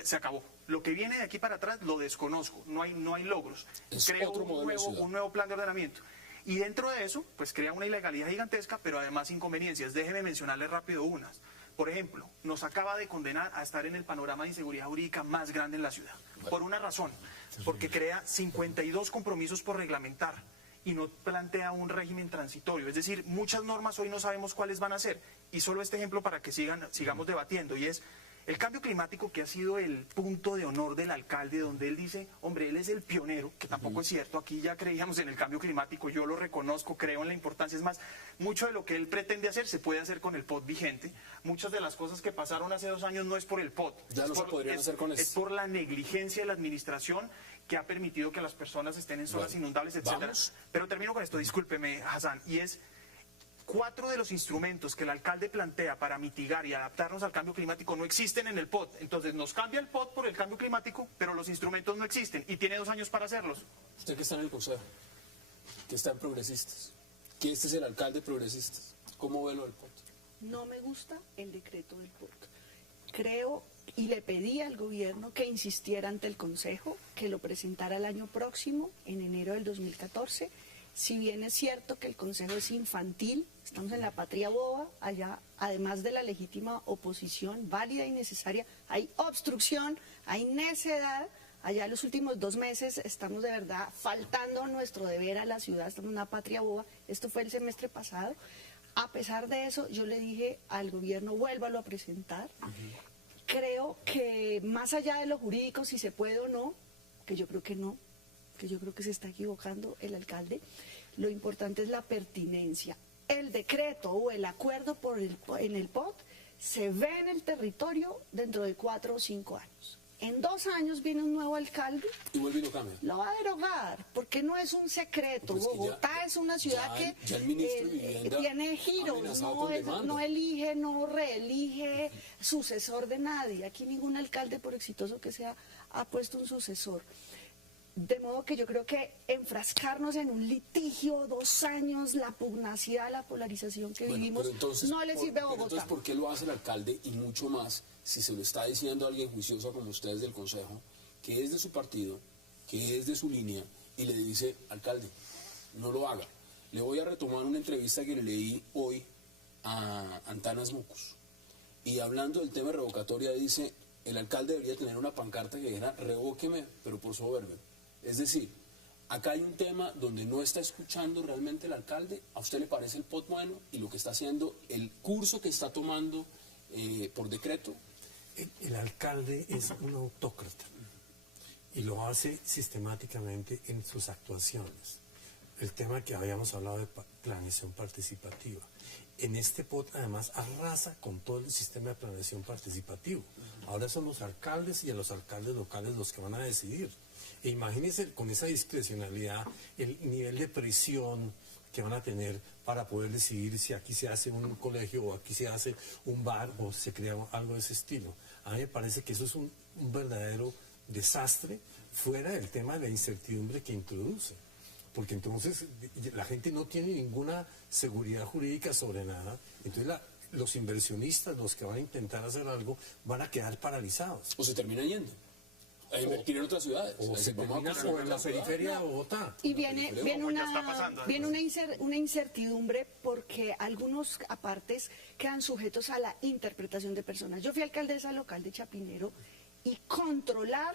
se acabó. Lo que viene de aquí para atrás lo desconozco, no hay logros. Creo un nuevo plan de ordenamiento. Y dentro de eso, pues crea una ilegalidad gigantesca, pero además inconveniencias. Déjeme mencionarle rápido unas. Por ejemplo, nos acaba de condenar a estar en el panorama de inseguridad jurídica más grande en la ciudad. Por una razón, porque crea 52 compromisos por reglamentar y no plantea un régimen transitorio. Es decir, muchas normas hoy no sabemos cuáles van a ser. Y solo este ejemplo para que sigamos debatiendo, y es el cambio climático, que ha sido el punto de honor del alcalde, donde él dice, hombre, él es el pionero, que tampoco es cierto, aquí ya creíamos en el cambio climático, yo lo reconozco, creo en la importancia, es más, mucho de lo que él pretende hacer se puede hacer con el POT vigente, muchas de las cosas que pasaron hace 2 años no es por el POT, es por la negligencia de la administración que ha permitido que las personas estén en zonas inundables, etcétera. Pero termino con esto, discúlpeme, Hassan, y es 4 de los instrumentos que el alcalde plantea para mitigar y adaptarnos al cambio climático no existen en el POT. Entonces nos cambia el POT por el cambio climático, pero los instrumentos no existen y tiene 2 años para hacerlos. Usted que está en el Consejo, que está en Progresistas, que este es el alcalde de Progresistas, ¿cómo ve lo del POT? No me gusta el decreto del POT. Creo y le pedí al gobierno que insistiera ante el Consejo, que lo presentara el año próximo, en enero del 2014. Si bien es cierto que el Consejo es infantil, estamos en la patria boba, allá, además de la legítima oposición válida y necesaria, hay obstrucción, hay necedad. Allá en los últimos 2 meses estamos de verdad faltando nuestro deber a la ciudad, estamos en una patria boba. Esto fue el semestre pasado. A pesar de eso, yo le dije al gobierno, vuélvalo a presentar. creo que más allá de lo jurídico, si se puede o no, que yo creo que no, que yo creo que se está equivocando el alcalde, lo importante es la pertinencia. El decreto o el acuerdo en el POT se ve en el territorio dentro de 4 o 5 años. En 2 años viene un nuevo alcalde, Y vuelve y lo cambia. lo va a derogar, porque no es un secreto. Pues que Bogotá es una ciudad ya el ministro de Vivienda tiene giros, amenazado con demanda. no elige, no reelige sucesor de nadie. Aquí ningún alcalde, por exitoso que sea, ha puesto un sucesor. De modo que yo creo que enfrascarnos en un litigio, 2 años, la pugnacidad, la polarización que Bueno, vivimos, pero entonces, no le sirve a pero Bogotá. entonces, ¿por qué lo hace el alcalde y mucho más si se lo está diciendo a alguien juicioso como ustedes del Consejo, que es de su partido, que es de su línea, y le dice, alcalde, no lo haga? Le voy a retomar una entrevista que le leí hoy a Antanas Mocus. Y hablando del tema revocatoria, dice, el alcalde debería tener una pancarta que dijera, revóqueme, pero por soberbio. Es decir, acá hay un tema donde no está escuchando realmente el alcalde. ¿A usted le parece el POT bueno y lo que está haciendo, el curso que está tomando por decreto? El alcalde es un autócrata y lo hace sistemáticamente en sus actuaciones. El tema que habíamos hablado de planeación participativa. En este POT además arrasa con todo el sistema de planeación participativo. Ahora son los alcaldes y a los alcaldes locales los que van a decidir. E imagínense con esa discrecionalidad el nivel de presión que van a tener para poder decidir si aquí se hace un colegio o aquí se hace un bar o se crea algo de ese estilo. A mí me parece que eso es un verdadero desastre fuera del tema de la incertidumbre que introduce. Porque entonces la gente no tiene ninguna seguridad jurídica sobre nada. Entonces los inversionistas, los que van a intentar hacer algo, van a quedar paralizados. ¿O se termina yendo a invertir en otras ciudades? O Ahí se vamos a termina construir o en la otra ciudad. periferia de Bogotá. Y viene Como ya está pasando, una incertidumbre porque algunos apartes quedan sujetos a la interpretación de personas. Yo fui alcaldesa local de Chapinero y controlar,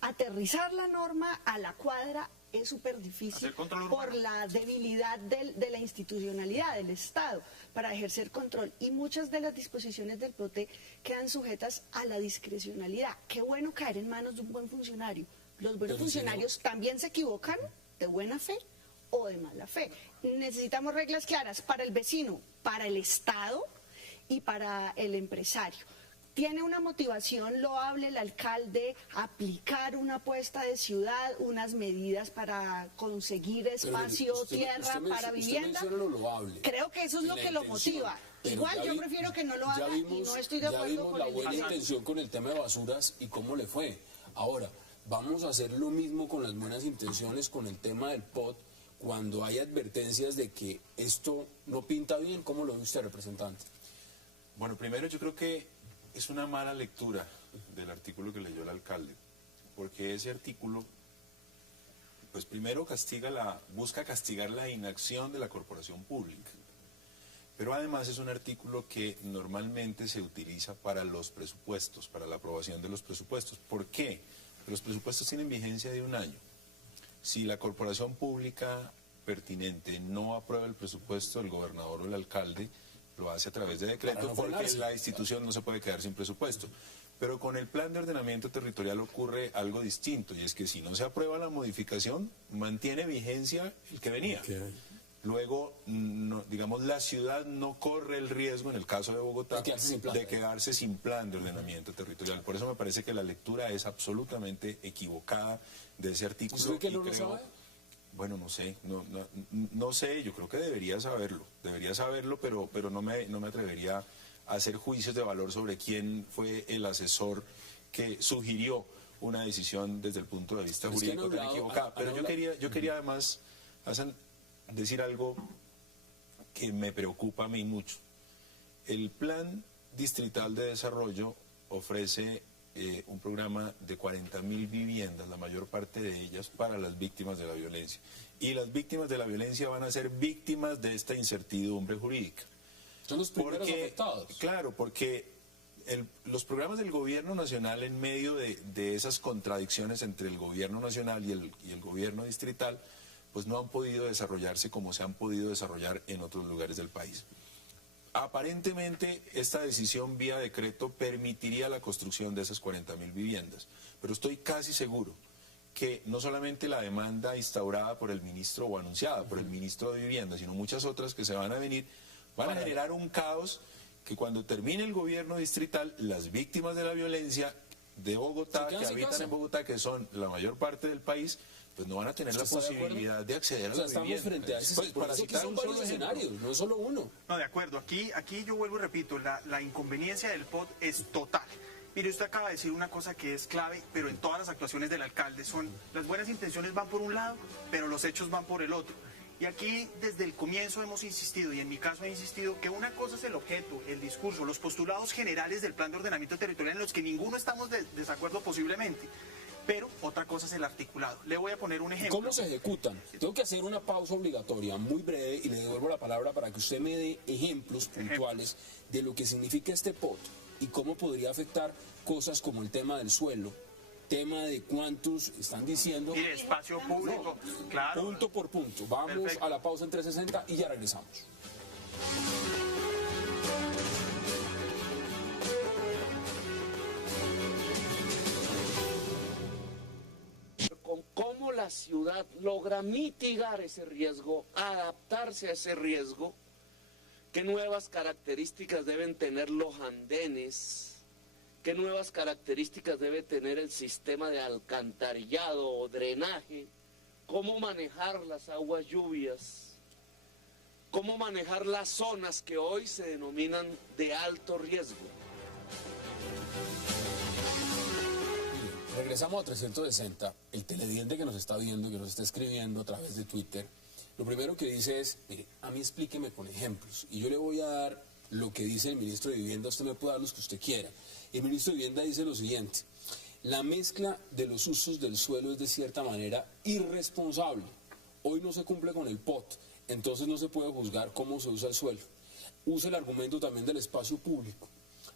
aterrizar la norma a la cuadra es súper difícil Hacer control por urbano. la debilidad de la institucionalidad del Estado para ejercer control. Y muchas de las disposiciones del POT quedan sujetas a la discrecionalidad. Qué bueno caer en manos de un buen funcionario. Los buenos Pero funcionarios también se equivocan de buena fe o de mala fe. Necesitamos reglas claras para el vecino, para el Estado y para el empresario. Tiene una motivación loable el alcalde aplicar una apuesta de ciudad, unas medidas para conseguir espacio, tierra para vivienda. Usted menciona lo loable. Creo que eso es Y lo la que lo intención. motiva. Pero Igual ya yo vi- prefiero que no lo ya haga y vimos- no estoy de ya acuerdo vimos con la el buena pasado. intención con el tema de basuras y cómo le fue. Ahora, vamos a hacer lo mismo con las buenas intenciones con el tema del POT cuando hay advertencias de que esto no pinta bien. ¿Cómo lo ve usted, representante? Bueno, primero yo creo que es una mala lectura del artículo que leyó el alcalde, porque ese artículo, pues primero busca castigar la inacción de la corporación pública, pero además es un artículo que normalmente se utiliza para los presupuestos, para la aprobación de los presupuestos. ¿Por qué? Porque los presupuestos tienen vigencia de 1 año. Si la corporación pública pertinente no aprueba el presupuesto, el gobernador o el alcalde lo hace a través de Para decreto no porque frenarse. la institución no se puede quedar sin presupuesto. Pero con el plan de ordenamiento territorial ocurre algo distinto, y es que si no se aprueba la modificación, mantiene vigencia el que venía. Ok. Luego, digamos, la ciudad no corre el riesgo, en el caso de Bogotá, De quedarse sin plan. de quedarse sin plan de ordenamiento territorial. Por eso me parece que la lectura es absolutamente equivocada de ese artículo. ¿Usted cree que y no lo sabe? Bueno, no sé, no sé, yo creo que debería saberlo, pero no me atrevería a hacer juicios de valor sobre quién fue el asesor que sugirió una decisión desde el punto de vista Pero es que han jurídico tan hablado- equivocada. han Pero hablado- yo quería además, Hassan, decir algo que me preocupa a mí mucho. El Plan Distrital de Desarrollo ofrece un programa de 40.000 viviendas, la mayor parte de ellas para las víctimas de la violencia. Y las víctimas de la violencia van a ser víctimas de esta incertidumbre jurídica. Son los primeros afectados. Claro, porque los programas del gobierno nacional, en medio de esas contradicciones entre el gobierno nacional y el gobierno distrital, pues no han podido desarrollarse como se han podido desarrollar en otros lugares del país. Aparentemente, esta decisión vía decreto permitiría la construcción de esas 40.000 viviendas, pero estoy casi seguro que no solamente la demanda instaurada por el ministro o anunciada por el ministro de Vivienda, sino muchas otras que se van a venir, van a generar un caos que cuando termine el gobierno distrital, las víctimas de la violencia de Bogotá, que habitan en Bogotá, que son la mayor parte del país, pues no van a tener la posibilidad de acceder a la vivienda. Estamos frente a ese, pues, para citar son un varios solo escenarios, no es solo uno. No, de acuerdo. Aquí yo vuelvo y repito, la inconveniencia del POT es total. Mire, usted acaba de decir una cosa que es clave, pero en todas las actuaciones del alcalde las buenas intenciones van por un lado, pero los hechos van por el otro. Y aquí desde el comienzo hemos insistido, y en mi caso he insistido, que una cosa es el objeto, el discurso, los postulados generales del plan de ordenamiento territorial en los que ninguno estamos de desacuerdo posiblemente. Pero otra cosa es el articulado. Le voy a poner un ejemplo. ¿Cómo se ejecutan? Tengo que hacer una pausa obligatoria, muy breve, y le devuelvo la palabra para que usted me dé ejemplos puntuales de lo que significa este POT y cómo podría afectar cosas como el tema del suelo, tema de cuántos están diciendo. Mire, espacio público, claro. Punto por punto. Vamos Perfecto. a la pausa en 360 y ya regresamos. Con cómo la ciudad logra mitigar ese riesgo, adaptarse a ese riesgo, qué nuevas características deben tener los andenes, qué nuevas características debe tener el sistema de alcantarillado o drenaje, cómo manejar las aguas lluvias, cómo manejar las zonas que hoy se denominan de alto riesgo. Regresamos a 360, el televidente que nos está viendo, que nos está escribiendo a través de Twitter, lo primero que dice es, mire, a mí explíqueme con ejemplos, y yo le voy a dar lo que dice el ministro de Vivienda, usted me puede dar los que usted quiera. El ministro de Vivienda dice lo siguiente: la mezcla de los usos del suelo es de cierta manera irresponsable. Hoy no se cumple con el POT, entonces no se puede juzgar cómo se usa el suelo. Usa el argumento también del espacio público.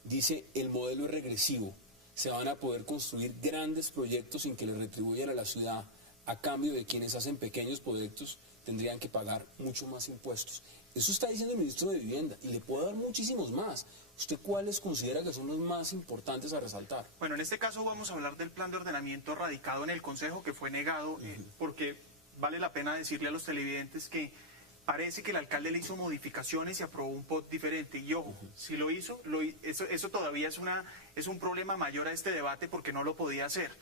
Dice, el modelo es regresivo. Se van a poder construir grandes proyectos sin que le retribuyan a la ciudad. A cambio de quienes hacen pequeños proyectos tendrían que pagar mucho más impuestos. Eso está diciendo el ministro de Vivienda y le puedo dar muchísimos más. ¿Usted cuáles considera que son los más importantes a resaltar? Bueno, en este caso vamos a hablar del plan de ordenamiento radicado en el Consejo, que fue negado, porque vale la pena decirle a los televidentes que parece que el alcalde le hizo modificaciones y aprobó un POT diferente. Y ojo, si lo hizo, eso todavía es un problema mayor a este debate porque no lo podía hacer.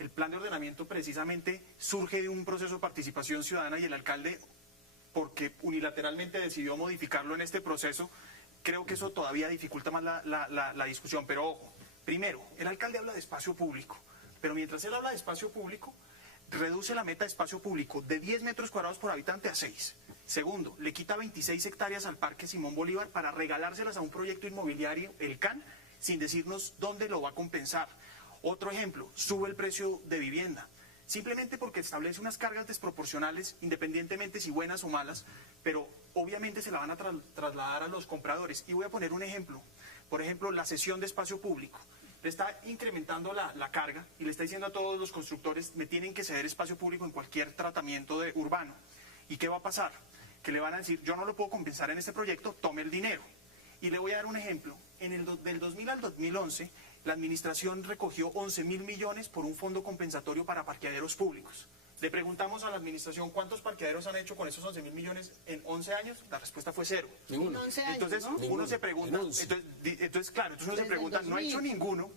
El plan de ordenamiento precisamente surge de un proceso de participación ciudadana y el alcalde, porque unilateralmente decidió modificarlo en este proceso, creo que eso todavía dificulta más la discusión. Pero ojo, primero, el alcalde habla de espacio público, pero mientras él habla de espacio público, reduce la meta de espacio público de 10 metros cuadrados por habitante a 6. Segundo, le quita 26 hectáreas al Parque Simón Bolívar para regalárselas a un proyecto inmobiliario, el CAN, sin decirnos dónde lo va a compensar. Otro ejemplo, sube el precio de vivienda, simplemente porque establece unas cargas desproporcionales, independientemente si buenas o malas, pero obviamente se la van a trasladar a los compradores. Y voy a poner un ejemplo, por ejemplo, la cesión de espacio público. Le está incrementando la carga y le está diciendo a todos los constructores, me tienen que ceder espacio público en cualquier tratamiento urbano. ¿Y qué va a pasar? Que le van a decir, yo no lo puedo compensar en este proyecto, tome el dinero. Y le voy a dar un ejemplo, del 2000 al 2011, la administración recogió 11.000 millones por un fondo compensatorio para parqueaderos públicos. Le preguntamos a la administración cuántos parqueaderos han hecho con esos 11.000 millones en 11 años, la respuesta fue 0. Ninguno. 11 años, Entonces ¿no? uno se pregunta, entonces uno se pregunta, no ha hecho ninguno.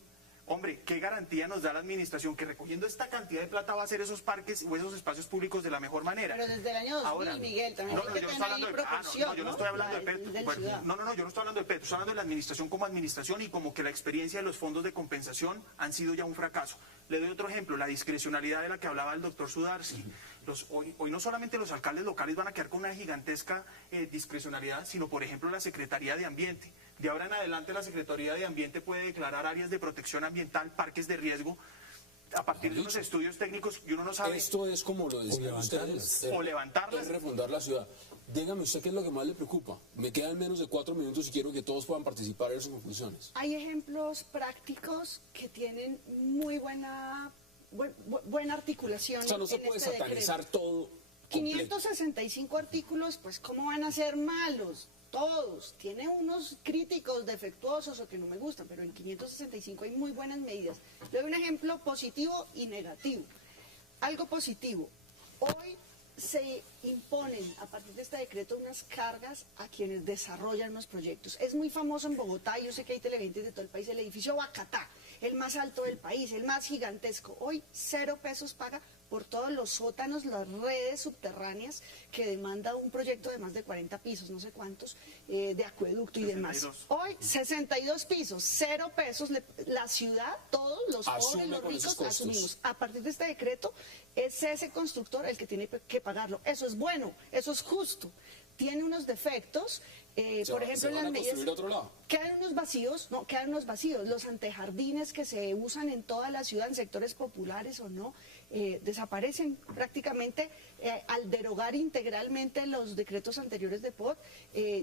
Hombre, ¿qué garantía nos da la administración que recogiendo esta cantidad de plata va a hacer esos parques o esos espacios públicos de la mejor manera? Pero desde el año 2000, Ahora, Miguel, también no, hay no, que yo no tener estoy hablando ahí de proporción, yo no estoy hablando de Petro. Del ciudad. No, yo no estoy hablando de Petro, estoy hablando de la administración como administración y como que la experiencia de los fondos de compensación han sido ya un fracaso. Le doy otro ejemplo, la discrecionalidad de la que hablaba el doctor Sudarsi. Hoy no solamente los alcaldes locales van a quedar con una gigantesca discrecionalidad, sino por ejemplo la Secretaría de Ambiente. De ahora en adelante la Secretaría de Ambiente puede declarar áreas de protección ambiental, parques de riesgo, a partir de unos estudios técnicos y uno no sabe. Esto es como lo decían ustedes. O levantarlas. Es refundar la ciudad. Dígame usted qué es lo que más le preocupa. Me quedan menos de 4 minutos y quiero que todos puedan participar en sus conclusiones. Hay ejemplos prácticos que tienen muy buena articulación. O sea, no se en puede este satanizar decreto. todo completo. 565 artículos, pues ¿cómo van a ser malos? todos. Tiene unos críticos defectuosos o que no me gustan, pero en 565 hay muy buenas medidas. Le doy un ejemplo positivo y negativo. Algo positivo. Hoy se imponen a partir de este decreto unas cargas a quienes desarrollan los proyectos. Es muy famoso en Bogotá, yo sé que hay televidentes de todo el país, el edificio Bacatá, el más alto del país, el más gigantesco. Hoy 0 pesos paga por todos los sótanos, las redes subterráneas que demanda un proyecto de más de 40 pisos, no sé cuántos, de acueducto y 62. demás. Hoy 62 pisos, 0 pesos, la ciudad, todos los Asume pobres, los con esos ricos, costos. asumimos. A partir de este decreto, es ese constructor el que tiene que pagarlo. Eso es bueno, eso es justo. Tiene unos defectos, por ejemplo, en las medidas... construir a otro lado. Quedan unos vacíos, no, quedan unos vacíos. Los antejardines que se usan en toda la ciudad, en sectores populares o no, desaparecen prácticamente al derogar integralmente los decretos anteriores de POT,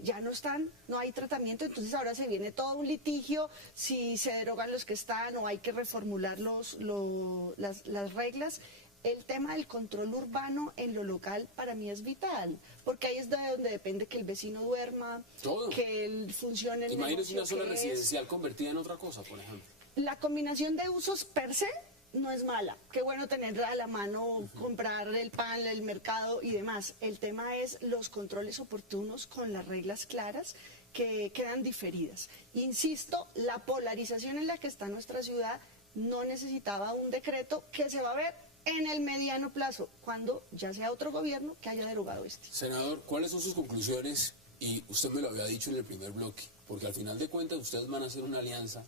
ya no están, no hay tratamiento, entonces ahora se viene todo un litigio si se derogan los que están o hay que reformular las reglas. El tema del control urbano en lo local para mí es vital, porque ahí es de donde depende que el vecino duerma, Todo. que él funcione el Imagínese una negocio zona que es. residencial convertida en otra cosa, por ejemplo. La combinación de usos per se no es mala. Qué bueno tenerla a la mano, comprar el pan, el mercado y demás. El tema es los controles oportunos con las reglas claras que quedan diferidas. Insisto, la polarización en la que está nuestra ciudad no necesitaba un decreto que se va a ver en el mediano plazo, cuando ya sea otro gobierno que haya derogado este. Senador, ¿cuáles son sus conclusiones? Y usted me lo había dicho en el primer bloque, porque al final de cuentas ustedes van a hacer una alianza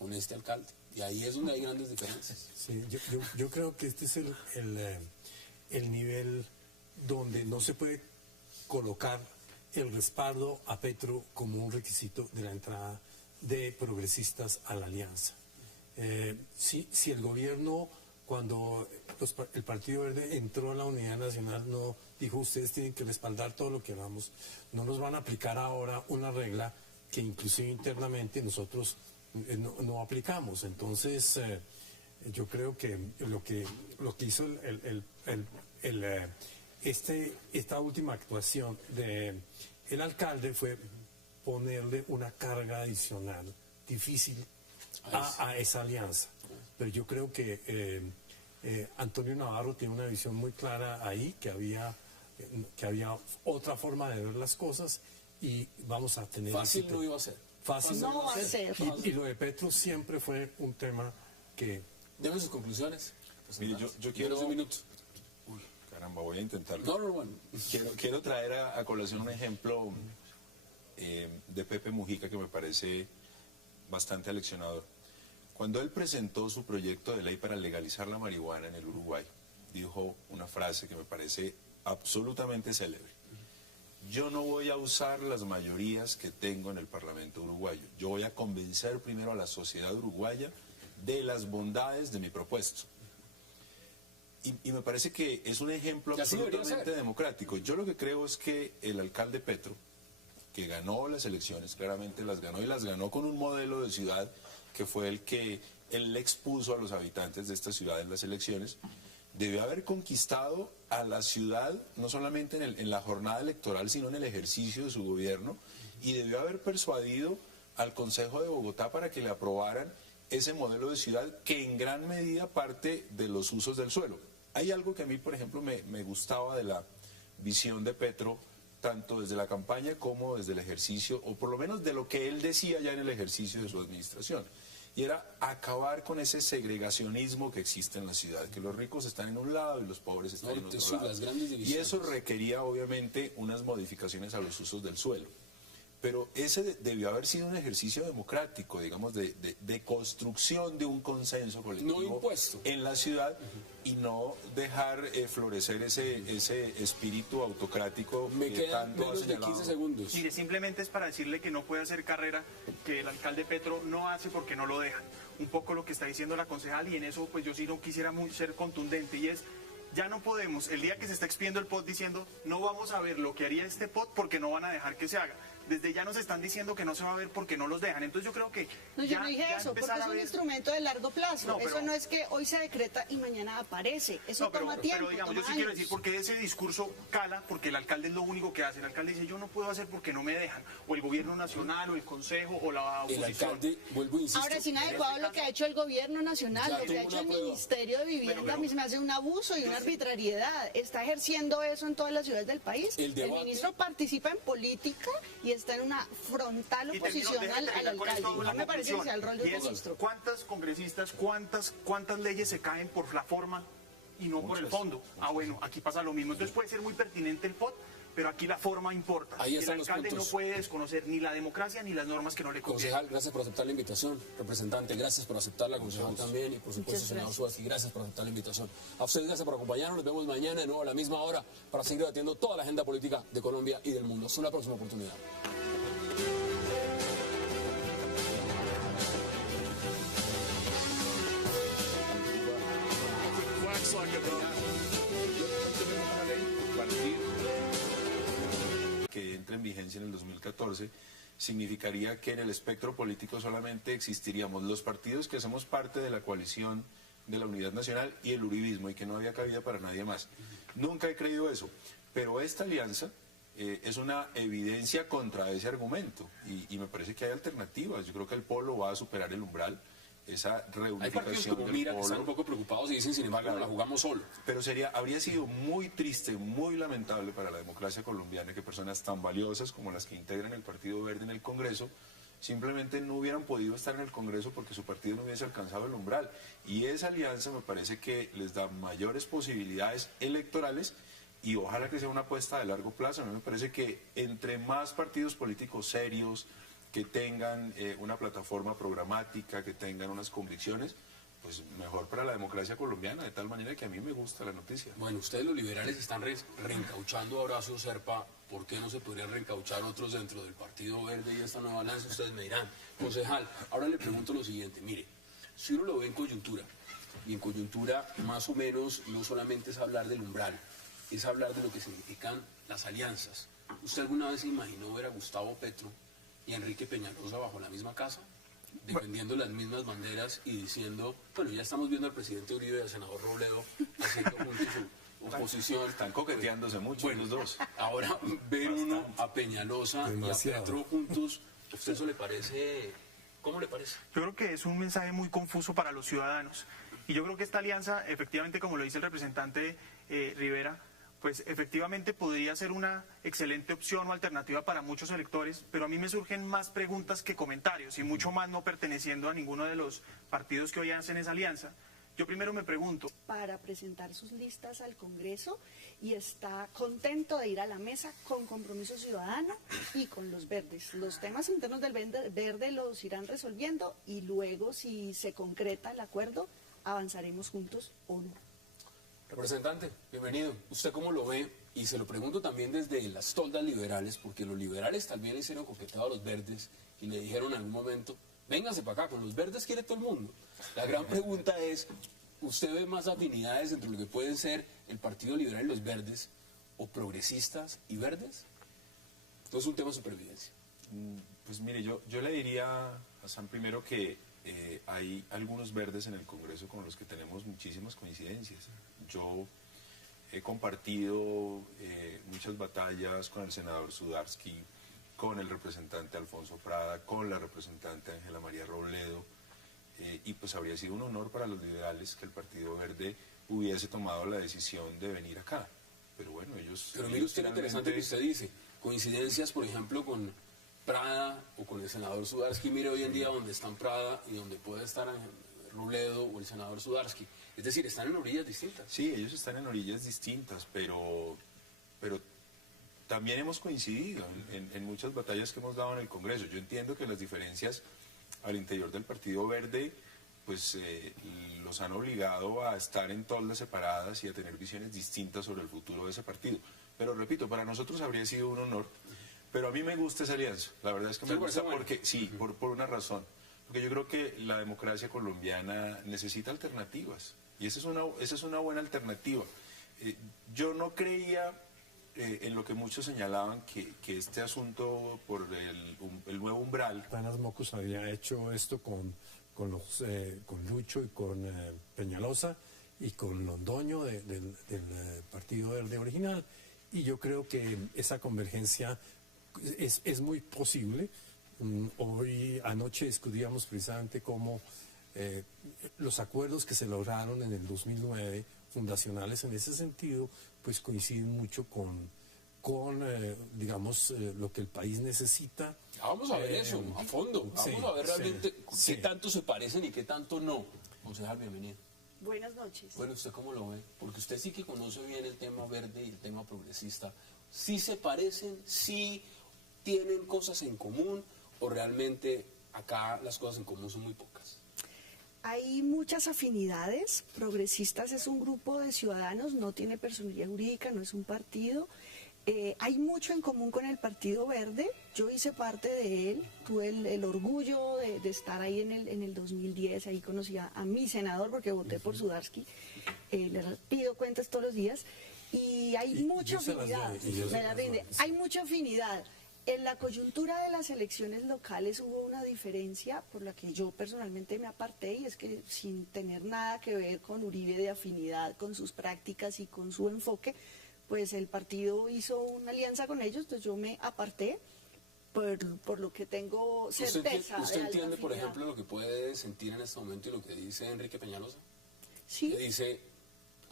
con este alcalde, y ahí es donde hay grandes diferencias. Sí, yo creo que este es el nivel donde no se puede colocar el respaldo a Petro como un requisito de la entrada de progresistas a la alianza. Si el gobierno, cuando el Partido Verde entró a la Unidad Nacional, no dijo ustedes tienen que respaldar todo lo que hagamos, no nos van a aplicar ahora una regla que inclusive internamente nosotros no aplicamos. Entonces yo creo que lo que hizo esta última actuación del alcalde fue ponerle una carga adicional difícil a esa alianza. Pero yo creo que Antonio Navarro tiene una visión muy clara ahí, que había otra forma de ver las cosas y vamos a tener Fácil éxito. no iba a ser. Fácil No va a ser. Y lo de Petro siempre fue un tema que... Deme sus conclusiones. Mire, yo quiero... Menos de un minuto. Uy, caramba, voy a intentarlo. No, bueno. Quiero traer a colación un ejemplo de Pepe Mujica que me parece bastante aleccionador. Cuando él presentó su proyecto de ley para legalizar la marihuana en el Uruguay, dijo una frase que me parece absolutamente célebre. Yo no voy a usar las mayorías que tengo en el Parlamento uruguayo. Yo voy a convencer primero a la sociedad uruguaya de las bondades de mi propuesta. Y me parece que es un ejemplo Y así debería absolutamente ser. democrático. Yo lo que creo es que el alcalde Petro, que ganó las elecciones, claramente las ganó y las ganó con un modelo de ciudad que fue el que él le expuso a los habitantes de esta ciudad en las elecciones, debió haber conquistado a la ciudad, no solamente en la jornada electoral, sino en el ejercicio de su gobierno, y debió haber persuadido al Consejo de Bogotá para que le aprobaran ese modelo de ciudad que en gran medida parte de los usos del suelo. Hay algo que a mí, por ejemplo, me gustaba de la visión de Petro, tanto desde la campaña como desde el ejercicio, o por lo menos de lo que él decía ya en el ejercicio de su administración, y era acabar con ese segregacionismo que existe en la ciudad, que los ricos están en un lado y los pobres están en otro lado. Las grandes Y divisiones. eso requería obviamente unas modificaciones a los usos del suelo. Pero ese debió haber sido un ejercicio democrático, digamos, de construcción de un consenso colectivo No impuesto. en la ciudad y no dejar florecer ese espíritu autocrático Me que quedan tanto ha menos de señalado. 15 segundos. Mire, simplemente es para decirle que no puede hacer carrera, que el alcalde Petro no hace porque no lo dejan. Un poco lo que está diciendo la concejal, y en eso pues yo sí no quisiera ser contundente, y es, ya no podemos, el día que se está expidiendo el POT diciendo, no vamos a ver lo que haría este POT porque no van a dejar que se haga. desde ya nos están diciendo que no se va a ver porque no los dejan. Entonces yo creo que No, yo no dije eso, porque es un instrumento de largo plazo. No, pero- Eso no es que hoy se decreta y mañana aparece. Eso No, toma tiempo, pero digamos, toma yo sí quiero años. decir, porque ese discurso cala, porque el alcalde es lo único que hace. El alcalde dice, yo no puedo hacer porque no me dejan. O el gobierno nacional, o el consejo, o la El oposición. alcalde, vuelvo e insisto. Ahora, es inadecuado lo que ha hecho el gobierno nacional, Ya lo que tuvo ha hecho una el prueba. Ministerio de Vivienda, Pero- a mí se me hace un abuso y una arbitrariedad. Está ejerciendo eso en todas las ciudades del país. El debate- ministro participa en política y está en una frontal Y oposición termino, al déjame terminar con alcalde. esto, la No me parece que sea el rol de conclusión, un y es, ministro. ¿cuántas congresistas, cuántas leyes se caen por la forma y no por el Muchas, fondo? Ah, bueno, aquí pasa lo mismo. Entonces puede ser muy pertinente el POT, pero aquí la forma importa. Ahí El están los alcalde no puntos. puede desconocer ni la democracia ni las normas que no le convienen. Concejal, gracias por aceptar la invitación. Representante, gracias por aceptarla. Concejal también. Y por supuesto, Muchas senador gracias. Suárez, gracias por aceptar la invitación. A ustedes, gracias por acompañarnos. Nos vemos mañana de nuevo a la misma hora para seguir debatiendo toda la agenda política de Colombia y del mundo. Hasta una próxima oportunidad. Que entre en vigencia en el 2014 significaría que en el espectro político solamente existiríamos los partidos que somos parte de la coalición de la Unidad Nacional y el uribismo, y que no había cabida para nadie más. Nunca he creído eso, pero esta alianza es una evidencia contra ese argumento, y me parece que hay alternativas. Yo creo que el Polo va a superar el umbral, esa Hay partidos reunificación como del Mira que están un Polo. poco preocupados y dicen, sin embargo, la jugamos solo. Pero habría sido muy triste, muy lamentable para la democracia colombiana que personas tan valiosas como las que integran el Partido Verde en el Congreso simplemente no hubieran podido estar en el Congreso porque su partido no hubiese alcanzado el umbral. Y esa alianza me parece que les da mayores posibilidades electorales, y ojalá que sea una apuesta de largo plazo. A mí me parece que entre más partidos políticos serios, que tengan una plataforma programática, que tengan unas convicciones, pues mejor para la democracia colombiana, de tal manera que a mí me gusta la noticia. Bueno, ustedes los liberales están reencauchando a Horacio Serpa. ¿Por qué no se podrían reencauchar otros dentro del Partido Verde y esta nueva alianza? Ustedes me dirán. Concejal, ahora le pregunto lo siguiente. Mire, si uno lo ve en coyuntura, y en coyuntura más o menos no solamente es hablar del umbral, es hablar de lo que significan las alianzas. ¿Usted alguna vez se imaginó ver a Gustavo Petro y a Enrique Peñalosa bajo la misma casa, defendiendo las mismas banderas y diciendo, bueno, ya estamos viendo al presidente Uribe y al senador Robledo haciendo juntos su oposición? Están coqueteándose mucho Bueno, los dos. Ahora ver uno a Peñalosa y a Demasiado. Petro juntos, ¿a usted eso le parece? ¿Cómo le parece? Yo creo que es un mensaje muy confuso para los ciudadanos. Y yo creo que esta alianza, efectivamente, como lo dice el representante Rivera, pues efectivamente podría ser una excelente opción o alternativa para muchos electores, pero a mí me surgen más preguntas que comentarios, y mucho más no perteneciendo a ninguno de los partidos que hoy hacen esa alianza. Yo primero me pregunto, Para presentar sus listas al Congreso y está contento de ir a la mesa con Compromiso Ciudadano y con los verdes. Los temas internos del verde los irán resolviendo y luego, si se concreta el acuerdo, avanzaremos juntos o no. Representante, bienvenido. ¿Usted cómo lo ve? Y se lo pregunto también desde las toldas liberales, porque los liberales también le hicieron coqueteo a los verdes y le dijeron en algún momento, véngase para acá, con los verdes quiere todo el mundo. La gran pregunta es, ¿usted ve más afinidades entre lo que pueden ser el Partido Liberal y los verdes, o progresistas y verdes? Entonces es un tema de supervivencia. Pues mire, yo le diría a Sam primero que hay algunos verdes en el Congreso con los que tenemos muchísimas coincidencias. Yo he compartido muchas batallas con el senador Sudarsky, con el representante Alfonso Prada, con la representante Ángela María Robledo, y pues habría sido un honor para los liberales que el Partido Verde hubiese tomado la decisión de venir acá. Pero bueno, ellos... Pero mire ellos usted lo interesante que finalmente- usted dice, coincidencias, por ejemplo, con Prada o con el senador Sudarsky. Mire hoy en día donde están Prada y donde puede estar Robledo o el senador Sudarsky. Es decir, están en orillas distintas. Sí, ellos están en orillas distintas, pero también hemos coincidido en muchas batallas que hemos dado en el Congreso. Yo entiendo que las diferencias al interior del Partido Verde pues los han obligado a estar en toldas separadas y a tener visiones distintas sobre el futuro de ese partido. Pero repito, para nosotros habría sido un honor. Pero a mí me gusta esa alianza. La verdad es que me ¿Usted le gusta parece bueno? porque, sí, por una razón. Porque yo creo que la democracia colombiana necesita alternativas. Y esa es una buena alternativa. Yo no creía en lo que muchos señalaban que este asunto por el nuevo umbral. Panas Mocus había hecho esto con Lucho y con Peñalosa y con Londoño del Partido Verde original. Y yo creo que esa convergencia es muy posible. Anoche discutíamos precisamente cómo los acuerdos que se lograron en el 2009, fundacionales en ese sentido, pues coinciden mucho digamos, lo que el país necesita. Vamos a ver eso a fondo. Vamos sí, a ver realmente sí. qué tanto se parecen y qué tanto no. Concejal, bienvenido. Buenas noches. Bueno, ¿usted cómo lo ve? Porque usted sí que conoce bien el tema verde y el tema progresista. ¿Sí se parecen? ¿Sí tienen cosas en común? ¿O realmente acá las cosas en común son muy pocas? Hay muchas afinidades. Progresistas es un grupo de ciudadanos, no tiene personalidad jurídica, no es un partido. Hay mucho en común con el Partido Verde. Yo hice parte de él, tuve el orgullo de estar ahí en el 2010. Ahí conocí a mi senador porque voté por Sudarsky. Le pido cuentas todos los días. Y hay mucha afinidad. Hay mucha afinidad. En la coyuntura de las elecciones locales hubo una diferencia por la que yo personalmente me aparté, y es que sin tener nada que ver con Uribe de afinidad, con sus prácticas y con su enfoque, pues el partido hizo una alianza con ellos, entonces yo me aparté por lo que tengo certeza. ¿Usted entiende, por ejemplo, lo que puede sentir en este momento y lo que dice Enrique Peñalosa? Sí. Que dice,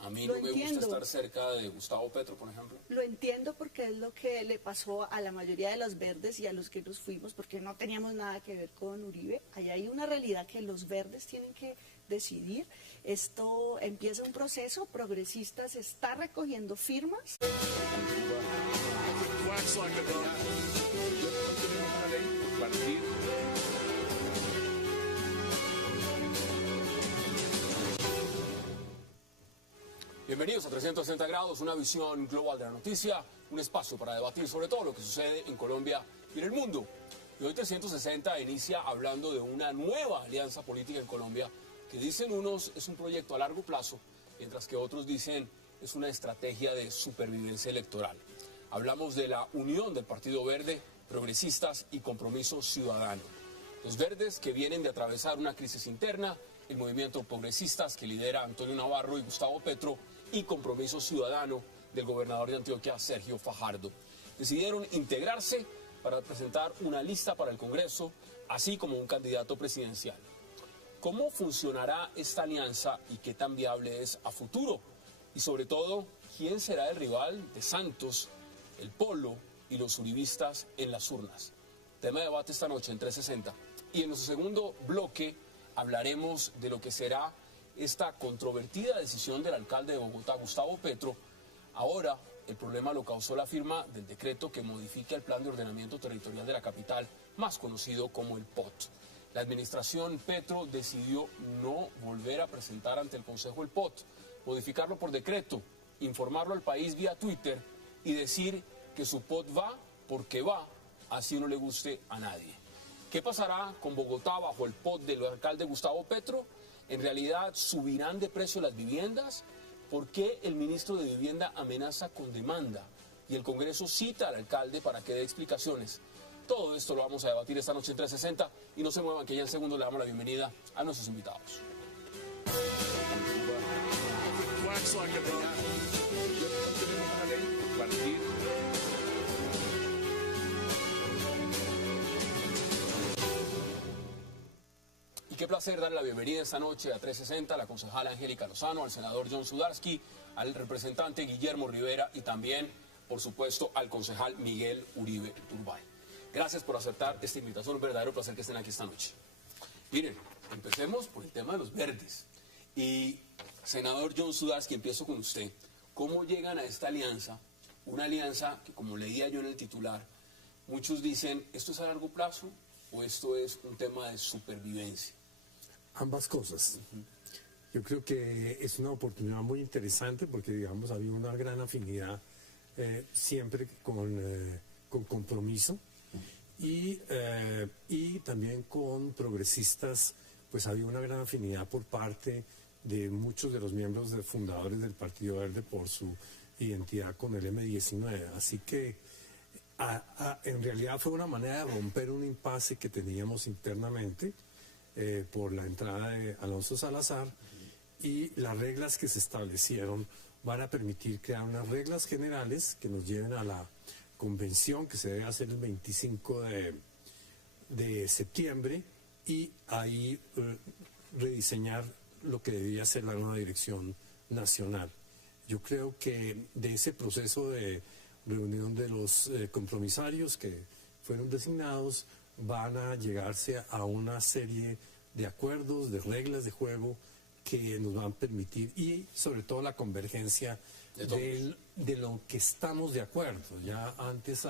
a mí no me gusta estar cerca de Gustavo Petro, por ejemplo. Lo entiendo porque es lo que le pasó a la mayoría de los verdes y a los que nos fuimos, porque no teníamos nada que ver con Uribe. Allá hay una realidad que los verdes tienen que decidir. Esto empieza un proceso, Progresistas está recogiendo firmas. Bienvenidos a 360 grados, una visión global de la noticia, un espacio para debatir sobre todo lo que sucede en Colombia y en el mundo. Y hoy 360 inicia hablando de una nueva alianza política en Colombia que dicen unos es un proyecto a largo plazo, mientras que otros dicen es una estrategia de supervivencia electoral. Hablamos de la unión del Partido Verde, Progresistas y Compromiso Ciudadano. Los verdes que vienen de atravesar una crisis interna, el movimiento Progresistas que lidera Antonio Navarro y Gustavo Petro, y Compromiso Ciudadano del gobernador de Antioquia, Sergio Fajardo. Decidieron integrarse para presentar una lista para el Congreso, así como un candidato presidencial. ¿Cómo funcionará esta alianza y qué tan viable es a futuro? Y sobre todo, ¿quién será el rival de Santos, el Polo y los uribistas en las urnas? Tema de debate esta noche en 360. Y en nuestro segundo bloque hablaremos de lo que será esta controvertida decisión del alcalde de Bogotá, Gustavo Petro. Ahora el problema lo causó la firma del decreto que modifica el plan de ordenamiento territorial de la capital, más conocido como el POT. La administración Petro decidió no volver a presentar ante el Consejo el POT, modificarlo por decreto, informarlo al país vía Twitter y decir que su POT va porque va, así no le guste a nadie. ¿Qué pasará con Bogotá bajo el POT del alcalde Gustavo Petro? ¿En realidad subirán de precio las viviendas? ¿Por qué el ministro de Vivienda amenaza con demanda? Y el Congreso cita al alcalde para que dé explicaciones. Todo esto lo vamos a debatir esta noche en 360 y no se muevan que ya en segundos le damos la bienvenida a nuestros invitados. Y qué placer darle la bienvenida esta noche a 360 a la concejala Angélica Lozano, al senador John Sudarsky, al representante Guillermo Rivera y también, por supuesto, al concejal Miguel Uribe Turbay. Gracias por aceptar esta invitación, un verdadero placer que estén aquí esta noche. Miren, empecemos por el tema de los verdes. Y, senador John Sudarsky, empiezo con usted. ¿Cómo llegan a esta alianza? Una alianza que, como leía yo en el titular, muchos dicen, ¿esto es a largo plazo o esto es un tema de supervivencia? Ambas cosas. Yo creo que es una oportunidad muy interesante porque, digamos, había una gran afinidad siempre con Compromiso y también con Progresistas, pues había una gran afinidad por parte de muchos de los miembros fundadores del Partido Verde por su identidad con el M19. Así que en realidad fue una manera de romper un impasse que teníamos internamente por la entrada de Alonso Salazar, y las reglas que se establecieron van a permitir crear unas reglas generales que nos lleven a la convención que se debe hacer el 25 de septiembre, y ahí rediseñar lo que debía ser la nueva dirección nacional. Yo creo que de ese proceso de reunión de los compromisarios que fueron designados, van a llegarse a una serie de acuerdos, de reglas de juego que nos van a permitir, y sobre todo la convergencia de lo que estamos de acuerdo. Ya antes